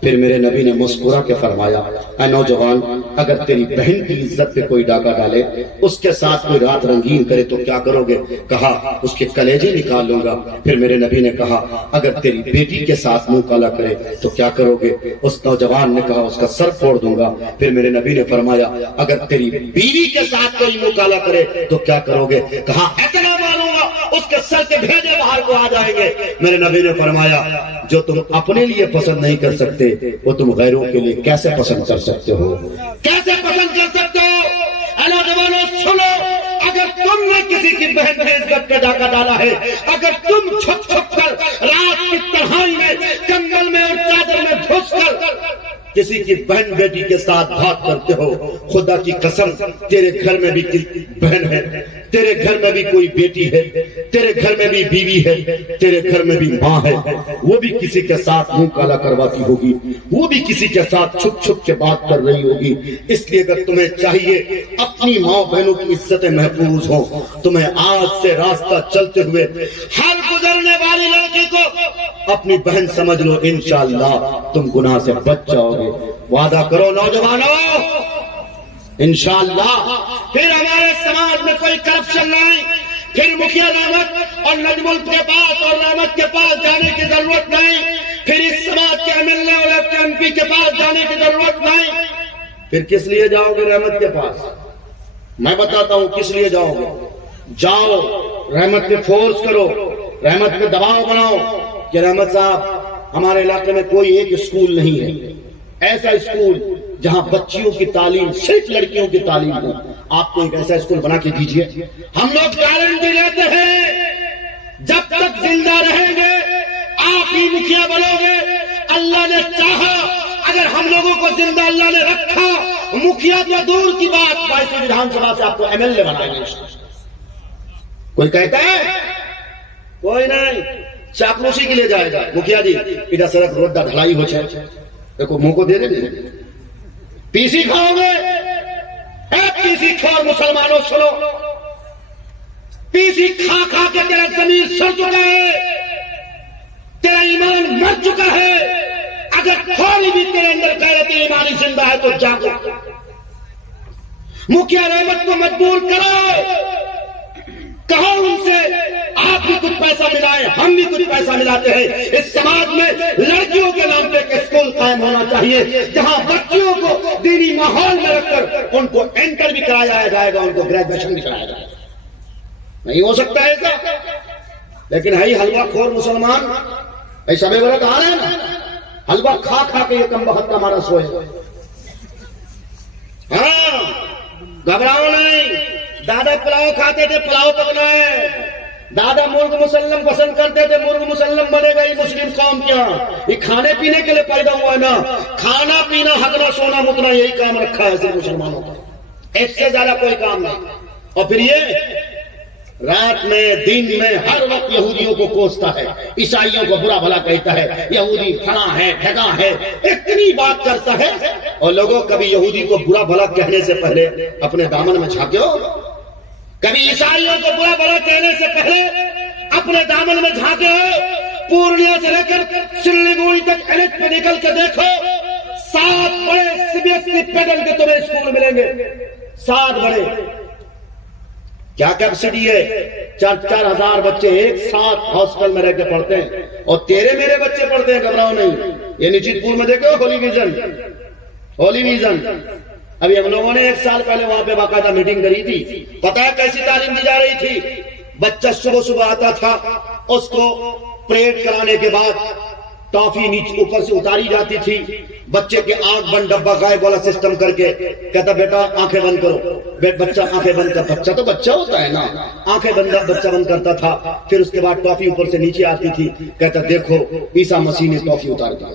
پھر میرے نبی نے مسکرا کے فرمایا اے نوجوان اگر تیری بہن کی عزت پہ کوئی ڈاکہ ڈالے، اس کے ساتھ کوئی رات رنگین کرے تو کیا کرو گے؟ کہا اس کے کلیجے نکال لوں گا۔ پھر میرے نبی نے کہا اگر تیری بیٹی کے ساتھ منہ کالا کرے تو کیا کرو گے؟ اس نوجوان نے کہا اس کا سر پھوڑ دوں گا۔ پھر میرے نبی نے فرمایا اگر تیری بیوی کے ساتھ کوئی منہ کالا کرے تو کیا کرو گے؟ کہا اتنا مانوں گا اس کے سر کے بھیجے باہر کو آ جائیں گے۔ میرے نبی نے فرمایا جو تم اپنے لیے پسند نہیں کر سکتے وہ تم غیروں کے لیے کیسے پسند کر سکتے ہو؟ کیسے پسند کر سکتے ہو؟ اے نوجوانوں سنو، اگر تم نے کسی کی بہن کی عزت پہ ڈاکہ ڈالا ہے، اگر تم چھپ چھپ کر رات کی تنہائی میں کمبل میں اور چادر میں گھس کر کسی کی بہن بیٹی کے ساتھ بات کرتے ہو، خدا کی قسم تیرے گھر میں بھی بہن ہے، تیرے گھر میں بھی کوئی بیٹی ہے، تیرے گھر میں بھی بیوی ہے، تیرے گھر میں بھی ماں ہے، وہ بھی کسی کے ساتھ منہ کالا کرواتی ہوگی، وہ بھی کسی کے ساتھ چھپ چھپ کے بات کر رہی ہوگی۔ اس لیے اگر تمہیں چاہیے اپنی ماں بہنوں کی عزتیں محفوظ ہوں، تمہیں آج سے راستہ چلتے ہوئے ہر گزرنے والی لڑکی کو اپنی بہن سمجھ لو، انشاءاللہ تم گناہ سے بچ جاؤ گے۔ وعدہ کرو نوجوانوں انشاءاللہ۔ پھر ہمارے سماج میں کوئی کرپشن نہیں، پھر مکھیا رحمت اور نجم کے پاس اور رحمت کے پاس جانے کی ضرورت نہیں، پھر اس سماج کے MLA اور MP کے پاس جانے کی ضرورت نہیں۔ پھر کس لیے جاؤ گے رحمت کے پاس؟ میں بتاتا ہوں کس لیے جاؤ گے۔ جاؤ رحمت پہ فورس کرو، رحمت پہ دباؤ بناؤ کہ رحمت صاحب ہمارے علاقے میں کوئی ایک اسکول نہیں ہے، ایسا اسکول جہاں بچیوں کی تعلیم صرف لڑکیوں کی تعلیم ہو، آپ کو ایک ایسا اسکول بنا کے دیجئے۔ ہم لوگ گارنٹی لیتے ہیں جب تک زندہ رہیں گے آپ ہی مکھیا بنو گے۔ اللہ نے چاہا اگر ہم لوگوں کو زندہ اللہ نے رکھا، مکھیا تو دور کی بات 22ویں وِدھان سبھا سے آپ کو MLA بنائیں گے۔ کوئی کہتا ہے کوئی نہیں، چاپلوسی کے لیے جائے گا مکھیا جی ادھر سڑک روڈ ڈھلائی ہو جائے، دیکھو منہ کو دے دیں پیسی کھاؤ گے۔ پیسی کھور مسلمانوں سنو، پیسی کھا کھا کے تیرا ضمیر سڑ چکا ہے، تیرا ایمان مر چکا ہے۔ اگر تھوڑی بھی تیرے اندر غیرت ایمانی زندہ ہے تو جاگو، مکھیا رحمت کو مجبور کرو، کہو ان سے آپ بھی کچھ پیسہ ملائیں، ہم بھی کچھ پیسہ ملاتے ہیں۔ اس سماج میں لڑکیوں کے نام پہ ایک اسکول قائم ہونا چاہیے جہاں بچیوں کو دینی ماحول میں رکھ کر ان کو انٹر بھی کرایا جائے گا، ان کو گریجویشن بھی کرایا جائے گا۔ نہیں ہو سکتا ہے ایسا، لیکن ہے حلوہ خور مسلمان ایسا بے برت آ رہے ہیں نا، حلوہ کھا کھا کے یہ کم بخت کا ہمارا سوئے۔ ہاں گھبراؤ نہیں، دادا پلاؤ کھاتے تھے، پلاؤ پکنا ہے۔ دادا مرغ مسلم پسند کرتے تھے، مرغ مسلم بنے گا۔ یہ مسلم قوم کیا یہ کھانے پینے کے لیے پیدا ہوا ہے نا، کھانا پینا ہگنا سونا متنا یہی کام رکھا ہے صرف مسلمانوں کا، اس سے زیادہ کوئی کام نہیں۔ اور پھر یہ رات میں دن میں ہر وقت یہودیوں کو کوستا ہے، عیسائیوں کو برا بھلا کہتا ہے، یہودی فلاں ہے ڈھگا ہے، اتنی بات کرتا ہے۔ اور لوگوں کبھی یہودی کو برا بھلا کہنے سے پہلے اپنے دامن میں جھانکے ہو؟ کبھی عیسائیوں کو برا بھلا کہنے سے پہلے اپنے دامن میں جھانکے ہو؟ پورنیا سے لے کر سلیگوڑی تک ایلٹ پہ نکل کے دیکھو، 7 بڑے CBSE پیڈل کے تمہیں اسکول ملیں گے، 7 بڑے۔ کیا کیپسٹی ہے؟ 4-4 ہزار بچے ایک ساتھ ہاسٹل میں رہ کے پڑھتے ہیں، اور تیرے میرے بچے پڑھتے ہیں، گھبراؤ نہیں۔ یہ نجیت پور میں دیکھو ہولی ویژن، ابھی ہم لوگوں نے 1 سال پہلے وہاں پہ باقاعدہ میٹنگ کری تھی۔ پتہ ہے کیسی تعلیم دی جا رہی تھی؟ بچہ صبح آتا تھا، اس کو پریڈ کرانے کے بعد ٹافی نیچے اوپر سے اتاری جاتی تھی، بچے کے آنکھ بند ڈبہ غائب والا سسٹم کر کے کہتا بیٹا آنکھیں بند کرو، بچہ آنکھیں بند کر، بچہ تو بچہ ہوتا ہے نا، آنکھیں بند بچہ بند کرتا تھا، پھر اس کے بعد ٹافی اوپر سے نیچے آتی تھی، کہتا دیکھو عیسیٰ مسیح نے ٹافی اتار دیا۔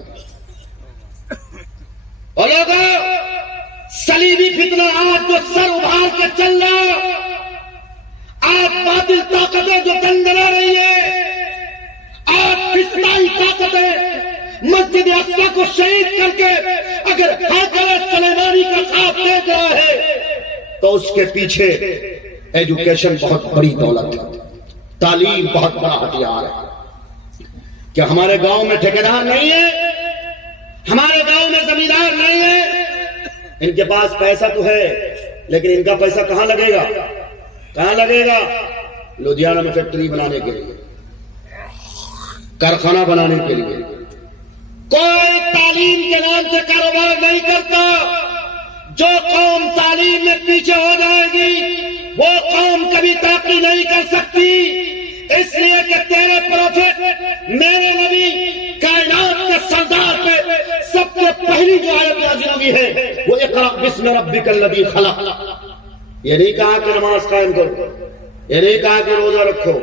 اور لوگوں صلیبی فتنہ آج جو سر ابھار کے چل رہا، آج باطل طاقتیں جو دندنا رہی ہے، آج فسطائی طاقتیں مسجد اقصی کو شہید کر کے اگر ہیکل سلیمانی کا خواب دیکھ رہا ہے تو اس کے پیچھے ایجوکیشن بہت بڑی دولت ہے، تعلیم بہت بڑا ہتھیار ہے۔ کیا ہمارے گاؤں میں ٹھیکیدار نہیں ہے؟ ہمارے گاؤں میں زمیندار نہیں ہے؟ ان کے پاس پیسہ تو ہے، لیکن ان کا پیسہ کہاں لگے گا؟ کہاں لگے گا؟ لدھیانہ میں فیکٹری بنانے کے لیے، کارخانہ بنانے کے لیے۔ کوئی تعلیم کے نام سے کاروبار نہیں کرتا۔ جو قوم تعلیم میں پیچھے ہو جائے گی وہ قوم کبھی ترقی نہیں کر سکتی، اس لیے کہ تیرے پروفیٹ میرے نبی کائنات کے سردار پہ سب سے پہلی جو آیت نازل ہوئی ہے وہ اقرأ بسم ربک الذی خلق۔ یہ نہیں کہا کہ نماز قائم کرو، یہ نہیں کہا کہ روزہ رکھو،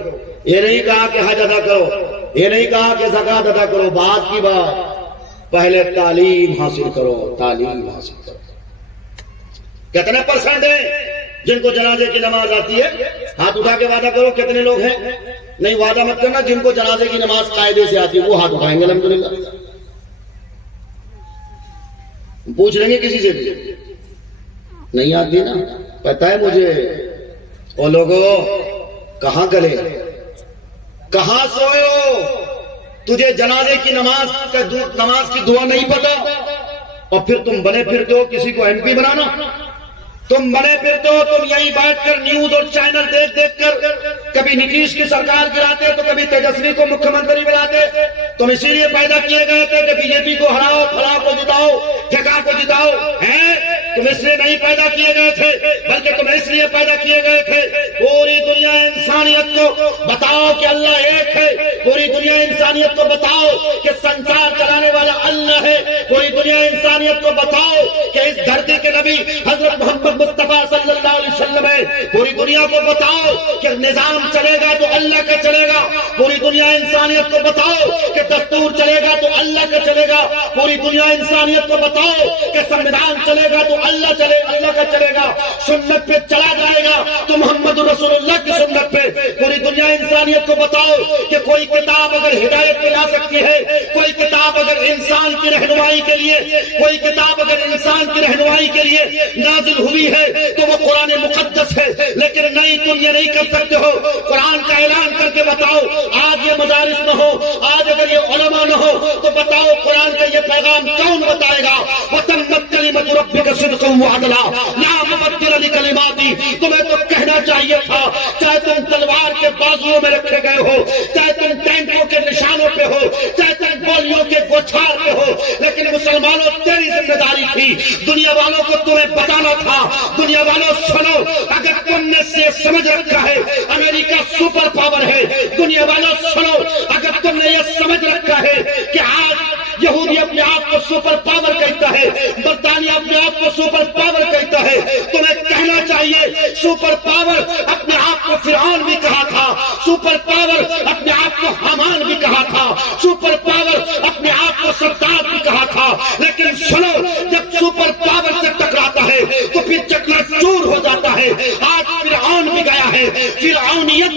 یہ نہیں کہا کہ حج ادا کرو، یہ نہیں کہا کہ زکات ادا کرو، بات کی بات پہلے تعلیم حاصل کرو، تعلیم حاصل کرو۔ کتنے پرسنٹ ہیں جن کو جنازے کی نماز آتی ہے؟ ہاتھ اٹھا کے وعدہ کرو کتنے لوگ ہیں؟ نہیں وعدہ مت کرنا، جن کو جنازے کی نماز قاعدے سے آتی ہے وہ ہاتھ اٹھائیں گے الحمدللہ۔ پوچھ لیں گے کسی سے بھی نہیں آتی نا، پتہ ہے مجھے۔ وہ لوگوں کہاں گلے، کہاں سوئے ہو؟ تجھے جنازے کی نماز کی دعا نہیں پتا، اور پھر تم بنے پھرتے ہو کسی کو MP بنانا۔ تم بنے پھرتے ہو، تم یہیں بیٹھ کر نیوز اور چینل دیکھ دیکھ کر کبھی نتیش کی سرکار گراتے تو کبھی تیجسوی کو مکھیہ منتری بناتے۔ تم اسی لیے پیدا کیے گئے تھے کہ BJP کو ہراؤ، فلاں کو جتاؤ، ٹھیکا کو جتاؤ، ہیں؟ تم اس لیے نہیں پیدا کیے گئے تھے، بلکہ تم اس لیے پیدا کیے گئے تھے پوری دنیا انسانیت کو بتاؤ کہ اللہ ایک ہے، پوری دنیا انسانیت کو بتاؤ کہ سنسار چلانے والا اللہ ہے، پوری دنیا انسانیت کو بتاؤ کہ اس دھرتی کے نبی حضرت محمد مصطفیٰ صلی اللہ علیہ وسلم ہے، پوری دنیا کو بتاؤ کہ نظام چلے گا تو اللہ کا چلے گا، پوری دنیا انسانیت کو بتاؤ کہ دستور چلے گا تو اللہ کا چلے گا، پوری دنیا انسانیت کو بتاؤ کہ سنویدھان چلے گا تو اللہ کا چلے گا، سنت پہ چلا جائے گا تو محمد رسول اللہ کی سنت پہ۔ پوری دنیا انسانیت کو بتاؤ کہ کوئی کتاب اگر ہدایت پہ لا سکتی ہے، کوئی کتاب اگر انسان کی رہنمائی کے لیے، کوئی کتاب اگر انسان کی رہنمائی کے لیے نازل ہوئی ہے تو وہ قرآن مقدس ہے۔ لیکن نہیں، تم یہ نہیں کر سکتے ہو، قرآن کا اعلان کر کے بتاؤ۔ آج یہ مدارس نہ ہو، آج اگر یہ علماء نہ ہو تو بتاؤ قرآن کا یہ پیغام کون بتائے گا؟ وَتَمَّتْ كَلِمَةُ رَبِّكَ صِدْقًا وَعَدْلًا لَا مُبَدِّلَ لِكَلِمَاتِهِ۔ تمہیں تو کہنا چاہیے تھا، چاہے تم تلوار کے بازوؤں میں رکھے گئے ہو، چاہے تم ٹینکوں کے نشانوں پہ ہو، چاہے تم گولیوں کے گوچھار پہ ہو، لیکن مسلمانوں تیری ذمہ داری تھی، دنیا والوں کو تمہیں بتانا تھا۔ دنیا والوں سنو، اگر تم نے سے سمجھ رکھا ہے امریکہ سپر پاور ہے، دنیا والوں سنو، اگر تم نے یہ سمجھ رکھا ہے کہ آج یہودی اپنے آپ کو سپر پاور کہتا ہے، برطانیہ اپنے آپ کو سپر پاور کہتا ہے، تمہیں کہنا چاہیے سپر پاور اپنے آپ کو فرعون بھی کہا تھا، سپر پاور اپنے آپ کو حامان بھی کہا تھا، سپر پاور اپنے آپ کو سردار بھی کہا تھا، لیکن سنو، جب سپر پاور سے ٹکراتا ہے تو پھر چکنا چور ہو جاتا ہے۔ آج فرعون بھی گیا ہے، فرعونیت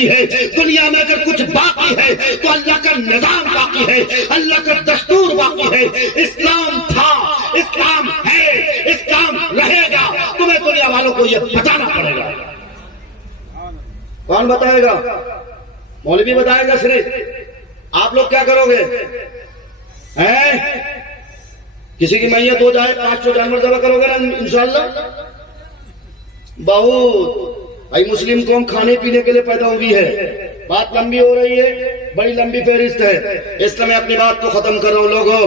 بھی ہے، دنیا میں اگر کچھ باقی ہے تو اللہ کا نظام باقی ہے، اللہ کا دستور باقی ہے۔ اسلام تھا، اسلام ہے، اسلام رہے گا۔ تمہیں دنیا والوں کو یہ بتانا پڑے گا۔ کون بتائے گا؟ مولوی بتائے گا صرف؟ آپ لوگ کیا کرو گے؟ کسی کی میت ہو جائے 500 جانور ذبح کرو گے نا انشاءاللہ؟ بہت بھائی مسلم قوم کھانے پینے کے لیے پیدا ہوئی ہے، بات لمبی ہو رہی ہے، بڑی لمبی فہرست ہے، اس لیے میں اپنی بات کو ختم کر رہا ہوں۔ لوگوں،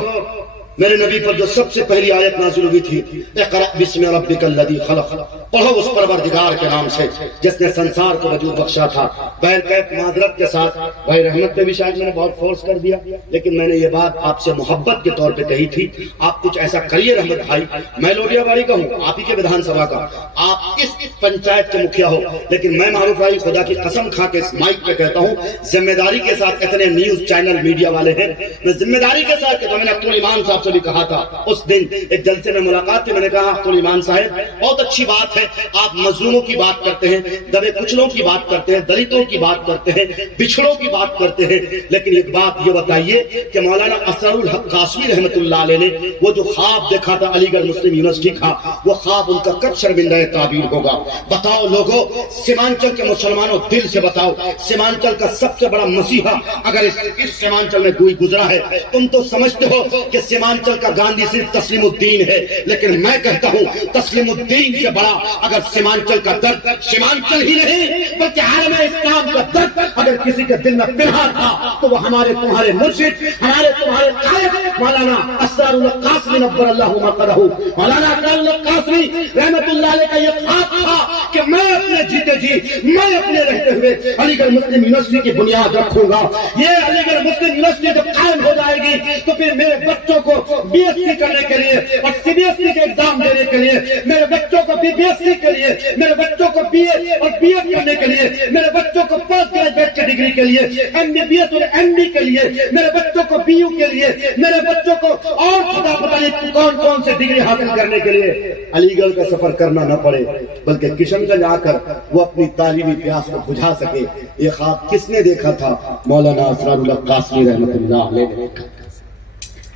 میرے نبی پر جو سب سے پہلی آیت نازل ہوئی تھی، اقرأ بسم ربک الذی خلق، پڑھو اس پروردگار کے نام سے جس نے سنسار کو وجود بخشا تھا۔ بہر کیف معذرت کے ساتھ بھائی رحمت پہ بھی شاید میں نے بہت فورس کر دیا، لیکن میں نے یہ بات آپ سے محبت کے طور پہ کہی تھی۔ آپ کچھ ایسا کریے رحمت بھائی، میں لوڈیا باری کا ہوں، آپ ہی کے ودھان سبھا کا، آپ اس پنچایت کے مکھیا ہو، لیکن میں معروف بھائی خدا کی قسم کھا کے اس مائک پہ کہتا ہوں، ذمہ داری کے ساتھ، اتنے نیوز چینل میڈیا والے ہیں، میں ذمہ داری کے ساتھ کہتا ہوں۔ میں نے اختر ایمان صاحب سے بھی کہا تھا اس دن ایک جلسے میں ملاقات تھی، میں نے کہا اختر ایمان صاحب بہت اچھی بات ہے، آپ مظلوموں کی بات کرتے ہیں، دبے کچلوں کی بات کرتے ہیں، دلتوں کی بات کرتے ہیں، بچھڑوں کی بات کرتے ہیں، لیکن ایک بات یہ بتائیے کہ مولانا اسرار الحق قاسمی رحمت اللہ علیہ نے وہ جو خواب دیکھا تھا علی گڑھ مسلم یونیورسٹی کا، وہ خواب ان کا کب شرمندہ تعبیر ہوگا؟ بتاؤ لوگوں، سیمانچل کے مسلمانوں دل سے بتاؤ، سیمانچل کا سب سے بڑا مسیحا اگر اس سیمانچل میں کوئی گزرا ہے، تم تو سمجھتے ہو کہ سیمانچل کا گاندھی صرف تسلیم الدین ہے، لیکن میں کہتا ہوں تسلیم الدین سے بڑا اگر سیمانچل کا درد، سیمانچل ہی نہیں بلکہ عالم اسلام کا درد اگر کسی کے دل میں پنہاں تھا تو وہ ہمارے تمہارے مرشد، ہمارے تمہارے قائد مولانا اسرار الحق قاسمی نبر اللہ مقرہ، مولانا اسرار الحق قاسمی رحمت اللہ علیہ کا یہ خواب تھا کہ میں اپنے جیتے جی، میں اپنے رہتے ہوئے علی گڑھ مسلم یونیورسٹی کی بنیاد رکھوں گا۔ یہ علی گڑھ مسلم یونیورسٹی جب قائم ہو جائے گی تو پھر میرے بچوں کو بی ایس سی کرنے کے لیے اور سی بی ایس سی کے ایگزام دینے کے لیے، میرے بچوں کو بی ایس سی کے لیے، میرے بچوں کو بی اے اور بی ایڈ کرنے کے لیے، میرے بچوں کو پوسٹ گریجویٹ کی ڈگری کے لیے، ایم بی بی ایس اور ایم ڈی کے لیے، میرے بچوں کو بی یو کے لیے، میرے بچوں کو اور خدا پتہ نہیں کون کون سے ڈگری حاصل کرنے کے لیے علی گڑھ کا سفر کرنا نہ پڑے، بلکہ کشن گنج آ کر وہ اپنی تعلیمی پیاس کو بجھا سکے۔ یہ خواب کس نے دیکھا تھا؟ مولانا اسرار الحق قاسمی رحمت اللہ علیہ نے دیکھا،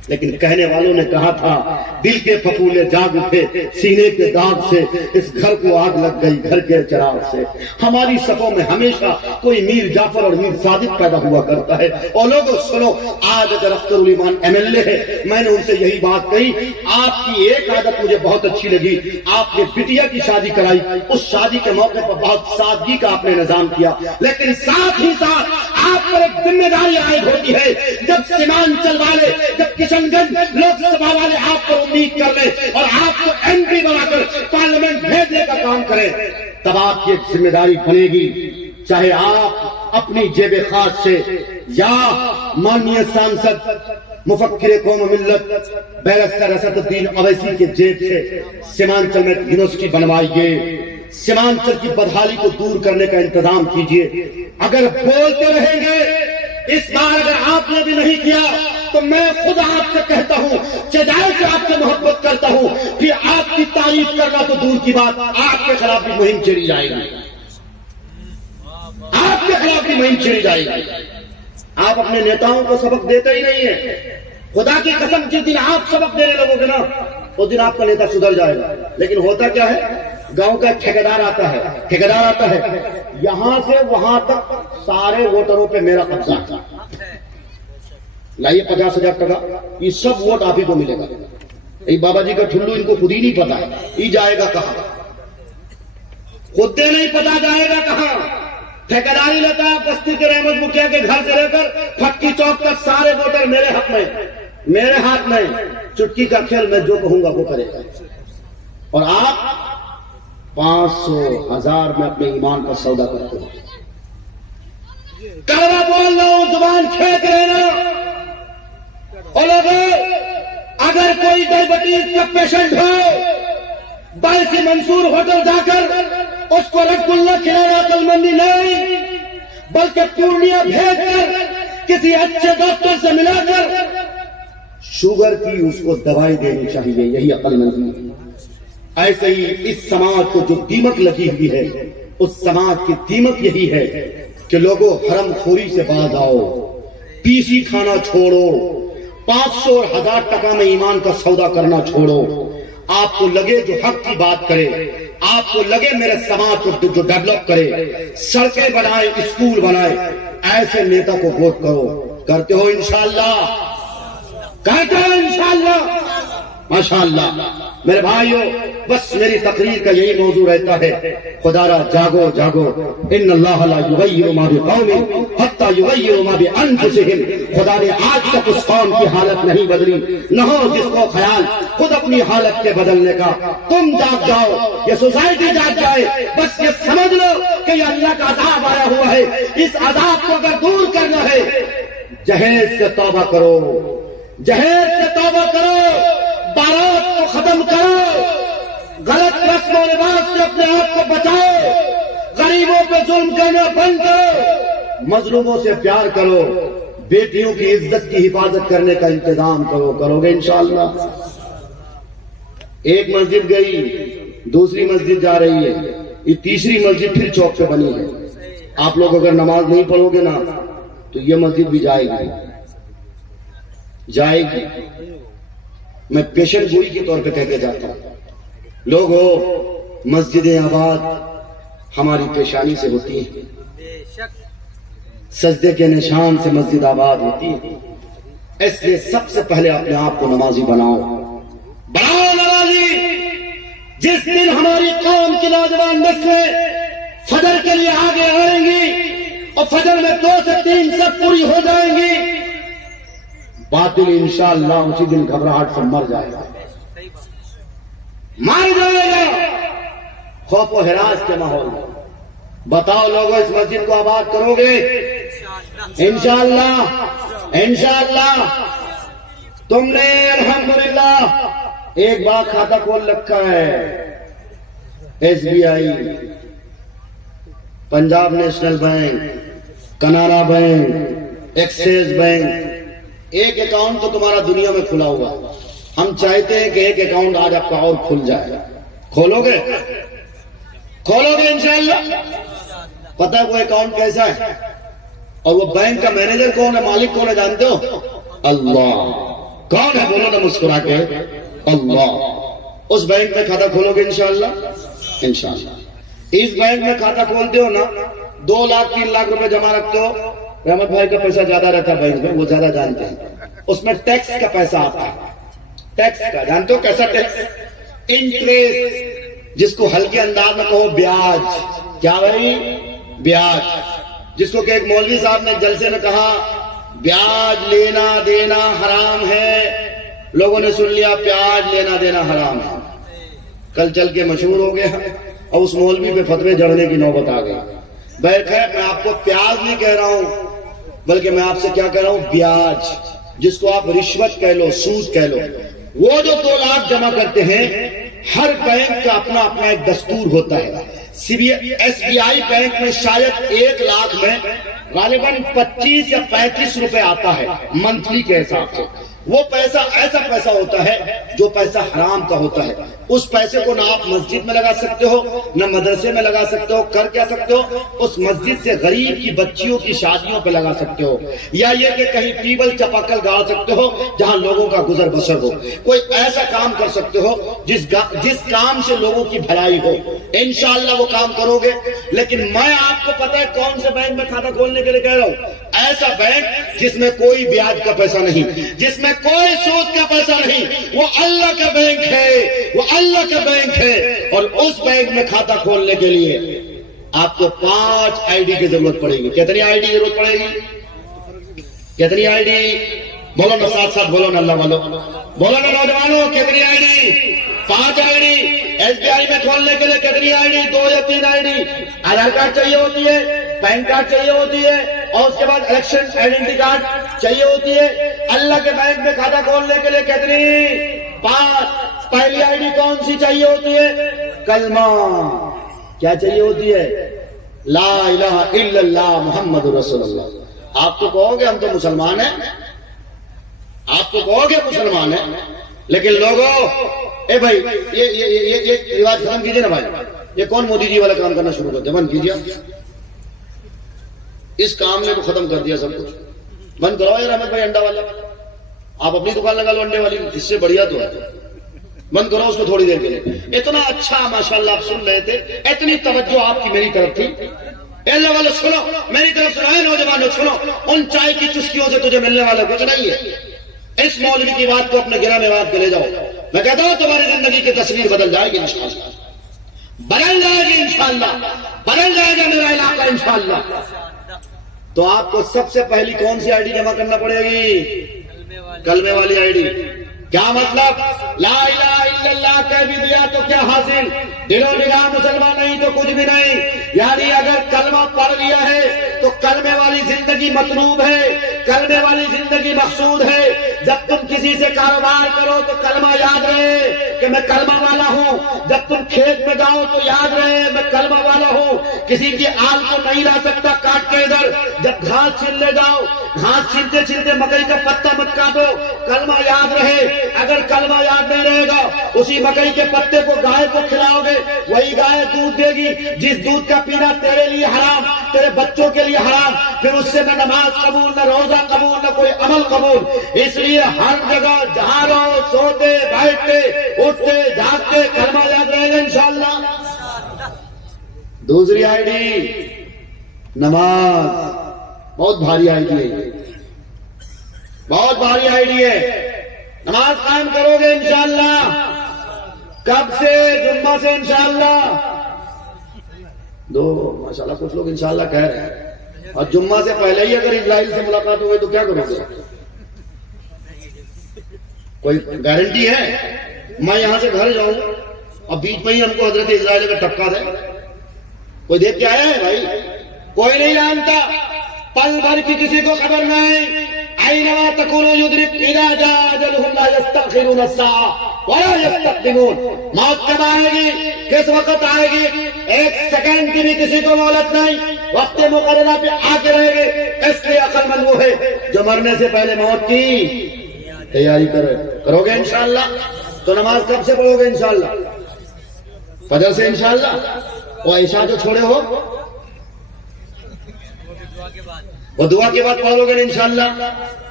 لیکن کہنے والوں نے کہا تھا دل کے پھپھولے جاگ اٹھے سینے کے داغ سے، اس گھر کو آگ لگ گئی گھر کے چراغ سے۔ ہماری صفوں میں ہمیشہ کوئی میر جعفر اور میر صادق پیدا ہوا کرتا ہے۔ اور لوگوں سنو، آج اگر اختر ایمان ایم ایل اے ہے، میں نے ان سے یہی بات کہی، آپ کی ایک عادت مجھے بہت اچھی لگی، آپ نے بٹیا کی شادی کرائی، اس شادی کے موقع پر بہت سادگی کا آپ نے نظام کیا، لیکن ساتھ ہی ساتھ آپ پر ایک ذمہ داری عائد ہوتی ہے۔ جب سیمانچل والے، جب کشن گنج لوک سبھا والے آپ پر امید کر لیں اور آپ کو ایم پی بنا کر پارلیمنٹ بھیجنے کا کام کریں، تب آپ کی ایک ذمہ داری بنے گی، چاہے آپ اپنی جیب خاص سے یا مانیہ سانسد مفکر قوم ملت بیرسٹر اسد الدین اویسی کے جیب سے سیمانچل میں یونیورسٹی بنوائیے، سیمانچل کی بدحالی کو دور کرنے کا انتظام کیجیے۔ اگر بولتے رہیں گے، اس بار اگر آپ نے بھی نہیں کیا تو میں خود آپ سے کہتا ہوں، چاہے کہ آپ سے محبت کرتا ہوں، پھر آپ کی تعریف کرنا تو دور کی بات، آپ کے خلاف بھی مہم چھیڑی جائے گی، آپ کے خلاف بھی مہم چھیڑی جائے گی۔ آپ اپنے نیتاؤں کو سبق دیتے ہی نہیں ہیں، خدا کی قسم جس دن آپ سبق دینے لگو گے نا اس دن آپ کا نیتا سدھر جائے گا۔ لیکن ہوتا کیا ہے، گاؤں کا ٹھیکیدار آتا ہے، یہاں سے وہاں تک سارے ووٹروں پہ میرا قبضہ، لائیے 50,000 ٹکا، یہ سب ووٹ آپ ہی کو ملے گا۔ یہ بابا جی کا ٹھلو ان کو خود ہی نہیں پتا ہے، یہ جائے گا کہاں، خود سے نہیں پتا جائے گا کہاں۔ ٹھیکیداری لیتا ہے بستی کے رحمت مکھیا کے گھر سے لے کر پھٹکی چوک تک سارے ووٹر میرے حق میں، میرے ہاتھ میں، چٹکی کا کھیل میں جو کہوں گا وہ کرے گا۔ اور آپ 500,000 میں اپنے ایمان کا سودا کرتے ہو، کڑوا بول رہا ہوں، زبان کھینچ لینا۔ اور اگر کوئی ڈائبٹیز کا پیشنٹ ہو، باعث منصور ہوٹل جا کر اس کو رسگلہ کھلانا عقل مندی نہیں، بلکہ پورنیہ بھیج کر کسی اچھے ڈاکٹر سے ملا کر شوگر کی اس کو دوائی دینی چاہیے، یہی عقل مندی ہے۔ ایسے ہی اس سماج کو جو دیمک لگی ہوئی ہے، اس سماج کی دیمک یہی ہے کہ لوگوں حرم خوری سے باز آؤ، پیسی کھانا چھوڑو، 500 اور 1000 ٹکا میں ایمان کا سودا کرنا چھوڑو۔ آپ کو لگے جو حق کی بات کرے، آپ کو لگے میرے سماج کو جو ڈیولپ کرے، سڑکیں بنائے، اسکول بنائے، ایسے نیتا کو ووٹ کرو۔ کرتے ہو انشاءاللہ؟ کرتے ہو انشاءاللہ؟ ماشاءاللہ میرے بھائیو، بس میری تقریر کا یہی موضوع رہتا ہے، خدا را جاگو جاگو، ان اللہ لا یغیر ما بقوم حتی یغیر ما بانفسہم۔ خدا نے آج تک اس قوم کی حالت نہیں بدلی، نہ ہو جس کو خیال خود اپنی حالت کے بدلنے کا۔ تم جاگ جاؤ، یہ سوسائٹی جاگ جائے، بس یہ سمجھ لو کہ یہ اللہ کا عذاب آیا ہوا ہے، اس عذاب کو اگر دور کرنا ہے جہیز سے توبہ کرو، جہیز سے توبہ کرو، بارات کو ختم کرو، غلط رسم و رواج سے اپنے آپ کو بچاؤ، غریبوں پہ ظلم کرنا بند کرو، مظلوموں سے پیار کرو، بیٹیوں کی عزت کی حفاظت کرنے کا انتظام کرو۔ کرو گے انشاءاللہ؟ ایک مسجد گئی، دوسری مسجد جا رہی ہے، یہ تیسری مسجد پھر چوک پہ بنی ہے۔ آپ لوگ اگر نماز نہیں پڑھو گے نا تو یہ مسجد بھی جائے گی، جائے گی۔ میں پیشن گوئی کے طور پہ کہہ کے جاتا ہوں، لوگوں مسجدیں آباد ہماری پیشانی سے ہوتی ہیں، سجدے کے نشان سے مسجد آباد ہوتی ہے، اس لیے سب سے پہلے اپنے آپ کو نمازی بناؤ، بناؤ نمازی۔ جس دن ہماری قوم کی نوجوان نسلیں فجر کے لیے آگے آئیں گی اور فجر میں 2 سے 3 سب پوری ہو جائیں گی، باطل انشاءاللہ اسی دن گھبراہٹ سے مر جائے گا، مر جائے گا، خوف و ہراس کے ماحول میں۔ بتاؤ لوگوں، اس مسجد کو آباد کرو گے انشاءاللہ؟ انشاءاللہ تم نے الحمدللہ ایک بار کھاتا کھول رکھا ہے، SBI، Punjab National Bank, Canara Bank, Axis Bank, ایک اکاؤنٹ تو تمہارا دنیا میں کھلا ہوا ہے۔ ہم چاہتے ہیں کہ ایک اکاؤنٹ آج آپ کا اور کھل جائے۔ کھولو گے؟ کھولو گے انشاءاللہ؟ پتہ ہے وہ اکاؤنٹ کیسا ہے اور وہ بینک کا مینیجر کون ہے، مالک کون ہے جانتے ہو؟ اللہ۔ کون ہے بولو نا مسکرا کے؟ اللہ۔ اس بینک میں کھاتا کھولو گے انشاءاللہ؟ انشاءاللہ۔ اس بینک میں کھاتا کھولتے ہو نا، 2 لاکھ 3 لاکھ روپے جمع رکھتے ہو، رحمت بھائی کا پیسہ زیادہ رہتا ہے بینک میں، وہ زیادہ جانتے ہیں، اس میں ٹیکس کا پیسہ آتا ہے، ٹیکس کا، جانتے ہو کیسا ٹیکس؟ انٹریسٹ، جس کو ہلکے انداز میں کہو بیاج۔ کیا بھائی؟ بیاج، جس کو کہ ایک مولوی صاحب نے جلسے میں کہا بیاج لینا دینا حرام ہے، لوگوں نے سن لیا بیاج لینا دینا حرام ہے، کل چل کے مشہور ہو گیا اور اس مولوی پہ فتوے جڑنے کی نوبت آ گئی۔ خیر میں آپ کو پیاز نہیں کہہ رہا ہوں، بلکہ میں آپ سے کیا کہہ رہا ہوں؟ بیاج، جس کو آپ رشوت کہہ لو، سود کہہ لو۔ وہ جو 2 لاکھ جمع کرتے ہیں، ہر بینک کا اپنا اپنا ایک دستور ہوتا ہے۔ SBI بینک میں شاید 1 لاکھ میں غالباً 25 یا 35 روپے آتا ہے منتھلی کے حساب سے۔ وہ پیسہ ایسا پیسہ ہوتا ہے جو پیسہ حرام کا ہوتا ہے۔ اس پیسے کو نہ آپ مسجد میں لگا سکتے ہو، نہ مدرسے میں لگا سکتے ہو، کر کیا سکتے ہو؟ اس مسجد سے غریب کی بچیوں کی شادیوں پہ لگا سکتے ہو، یا یہ کہ کہیں ٹیبل چپاکل گاڑ سکتے ہو جہاں لوگوں کا گزر بسر ہو۔ کوئی ایسا کام کر سکتے ہو جس کام سے لوگوں کی بھلائی ہو، انشاءاللہ وہ کام کرو گے۔ لیکن میں آپ کو پتا ہے کون سے بینک میں کھاتا کھولنے کے لیے کہہ رہا ہوں؟ ایسا بینک جس میں کوئی بیاج کا پیسہ نہیں، جس میں کوئی سود کا پیسہ نہیں، وہ اللہ کا بینک ہے، وہ اللہ کا بینک ہے۔ اور اس بینک میں کھاتا کھولنے کے لیے آپ کو 5 ID کی ضرورت پڑے گی۔ کتنی ID کی ضرورت پڑے گی؟ کتنی ID؟ بولو نا، ساتھ ساتھ بولو نا، اللہ والو بولو نا نوجوانوں، کتنی ID؟ 5 ID۔ SBI میں کھولنے کے لیے کتنی ID؟ 2 یا 3 ID۔ آدھار کارڈ چاہیے ہوتی ہے، پین کارڈ چاہیے ہوتی ہے، اور اس کے بعد الیکشن آئیڈینٹی کارڈ چاہیے ہوتی ہے۔ اللہ کے بینک میں کھاتا کھولنے کے لیے کتنی؟ 5۔ پہلی ID کون سی چاہیے ہوتی ہے؟ کلمہ۔ کیا چاہیے ہوتی ہے؟ لا الہ الا اللہ محمد رسول اللہ۔ آپ تو کہو گے ہم تو مسلمان ہیں، آپ تو کہو گے مسلمان ہیں، لیکن لوگوں اے بھائی یہ رواج ختم کیجئے نا بھائی۔ یہ کون مودی جی والا کام کرنا شروع کرتے؟ بند کیجئے۔ اس کام نے تو ختم کر دیا سب کچھ. بند کرو یار احمد بھائی انڈا والا, آپ اپنی دکان لگا لو انڈے والی, اس سے بڑھیا تو ہے. بند کرو اس کو تھوڑی دیر کے لیے. اتنا اچھا ماشاءاللہ آپ سن رہے تھے, اتنی توجہ آپ کی میری طرف تھی. اے اللہ والے سنو, میری طرف سنو, اے نوجوانوں سنو, ان چائے کی چسکیوں سے تجھے ملنے والا کچھ نہیں ہے. اس مولوی کی بات کو اپنے گرہ میں بات کے لے جاؤ. میں کہتا ہوں تمہاری زندگی کی تصویر بدل جائے گی انشاءاللہ, بدل جائے گی انشاءاللہ, بدل جائے گا میرا علاقہ انشاءاللہ. تو آپ کو سب سے پہلی کون سی آئی ڈی جمع کرنا پڑے گی؟ کلمے والی آئی ڈی. کیا مطلب؟ لا الہ الا اللہ کہہ بھی دیا تو کیا حاصل؟ دل و نگاہ مسلمان نہیں تو کچھ بھی نہیں. یعنی اگر کلمہ پڑھ لیا ہے تو کلمے والی زندگی مطلوب ہے, کلمے والی زندگی مقصود ہے. جب تم کسی سے کاروبار کرو تو کلمہ یاد رہے کہ میں کلمہ والا ہوں. جب تم کھیت میں جاؤ تو یاد رہے میں کلمہ والا ہوں. کسی کی آل کو نہیں لا سکتا کاٹ کے ادھر. جب گھاس چھیلنے جاؤ, گھاس چھیلتے چھیلتے مکئی کا پتا مت کاٹو, کلمہ یاد رہے. اگر کلمہ یاد نہیں رہے گا, اسی مکئی کے پتے کو گائے کو کھلاؤ گے, وہی گائے دودھ دے گی جس دودھ کا پینا تیرے لیے حرام, تیرے بچوں کے لیے حرام. پھر اس سے نہ نماز قبول, نہ روزہ قبول, نہ کوئی عمل قبول. اس لیے ہر جگہ جہاں رہو, سوتے بیٹھتے اٹھتے جاگتے کلمہ یاد رہے گا انشاءاللہ. دوسری آئی ڈی نماز. بہت بھاری آئی ڈی ہے, بہت بھاری آئی ڈی ہے. نماز قائم کرو گے انشاءاللہ. کب سے؟ جمعہ سے انشاءاللہ. دو ماشاءاللہ کچھ لوگ انشاءاللہ کہہ رہے ہیں, اور جمعہ سے پہلے ہی اگر اسرائیل سے ملاقات ہو گئی تو کیا کرو گے؟ کوئی گارنٹی ہے؟ میں یہاں سے گھر جاؤں اور بیچ میں ہی ہم کو حضرت اسرائیل کا ٹپکا دے. کوئی دیکھ کے آیا ہے بھائی؟ کوئی نہیں جانتا. پل بھر کی کسی کو خبر نہیں. اینما تکونوا یدرک اذا جاء اجلهم لا یستأخرون الساعة ولا یستقدمون. موت کب آئے گی, کس وقت آئے گی, ایک سیکنڈ کی بھی کسی کو مہلت نہیں. وقت مقررہ پہ آ کے رہے گے. اس لیے عقل مند وہ ہے جو مرنے سے پہلے موت کی تیاری کرو گے انشاءاللہ. تو نماز کب سے پڑھو گے انشاءاللہ؟ فجر سے انشاءاللہ. اور عشاء جو چھوڑے ہو وہ دعا کے بعد پڑھ لو گے انشاءاللہ,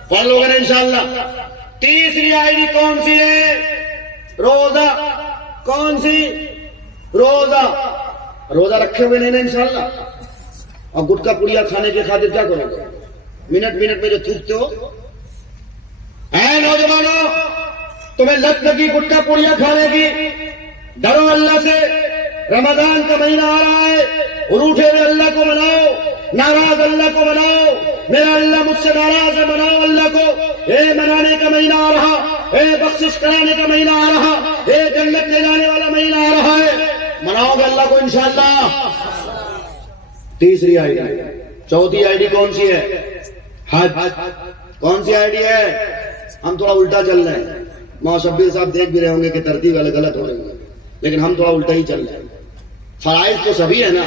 پڑھ لو گے انشاءاللہ. تیسری آئی ڈی کون سی ہے؟ روزہ. کون سی؟ روزہ. روزہ رکھے ہوئے نہیں نا انشاءاللہ. اور گٹکا پڑیا کھانے کے خاطر کیا کرو گے؟ منٹ منٹ میں جو تھوکتے ہو. اے نوجوانوں, تمہیں لت لگی گٹکا پڑیا کھانے کی, ڈرو اللہ سے. رمضان کا مہینہ آ رہا ہے, روٹھے ہوئے اللہ کو مناؤ, ناراض اللہ کو مناؤ. میرا اللہ مجھ سے ناراض ہے, مناؤ اللہ کو. اے منانے کا مہینہ آ رہا, اے بخشش کرانے کا مہینہ آ رہا, اے جنت لے جانے والا مہینہ آ رہا ہے. مناؤ گے اللہ کو انشاءاللہ. تیسری آئی ڈی. چوتھی آئی ڈی کون سی ہے؟ حج. کون سی آئی ڈی ہے؟ ہم تھوڑا الٹا چل رہے ہیں. ماں شبیر صاحب دیکھ بھی رہے ہوں گے کہ ترتیب غلط ہو رہی ہے, لیکن ہم تھوڑا الٹا ہی چل رہے ہیں. فرائض تو سبھی ہے نا.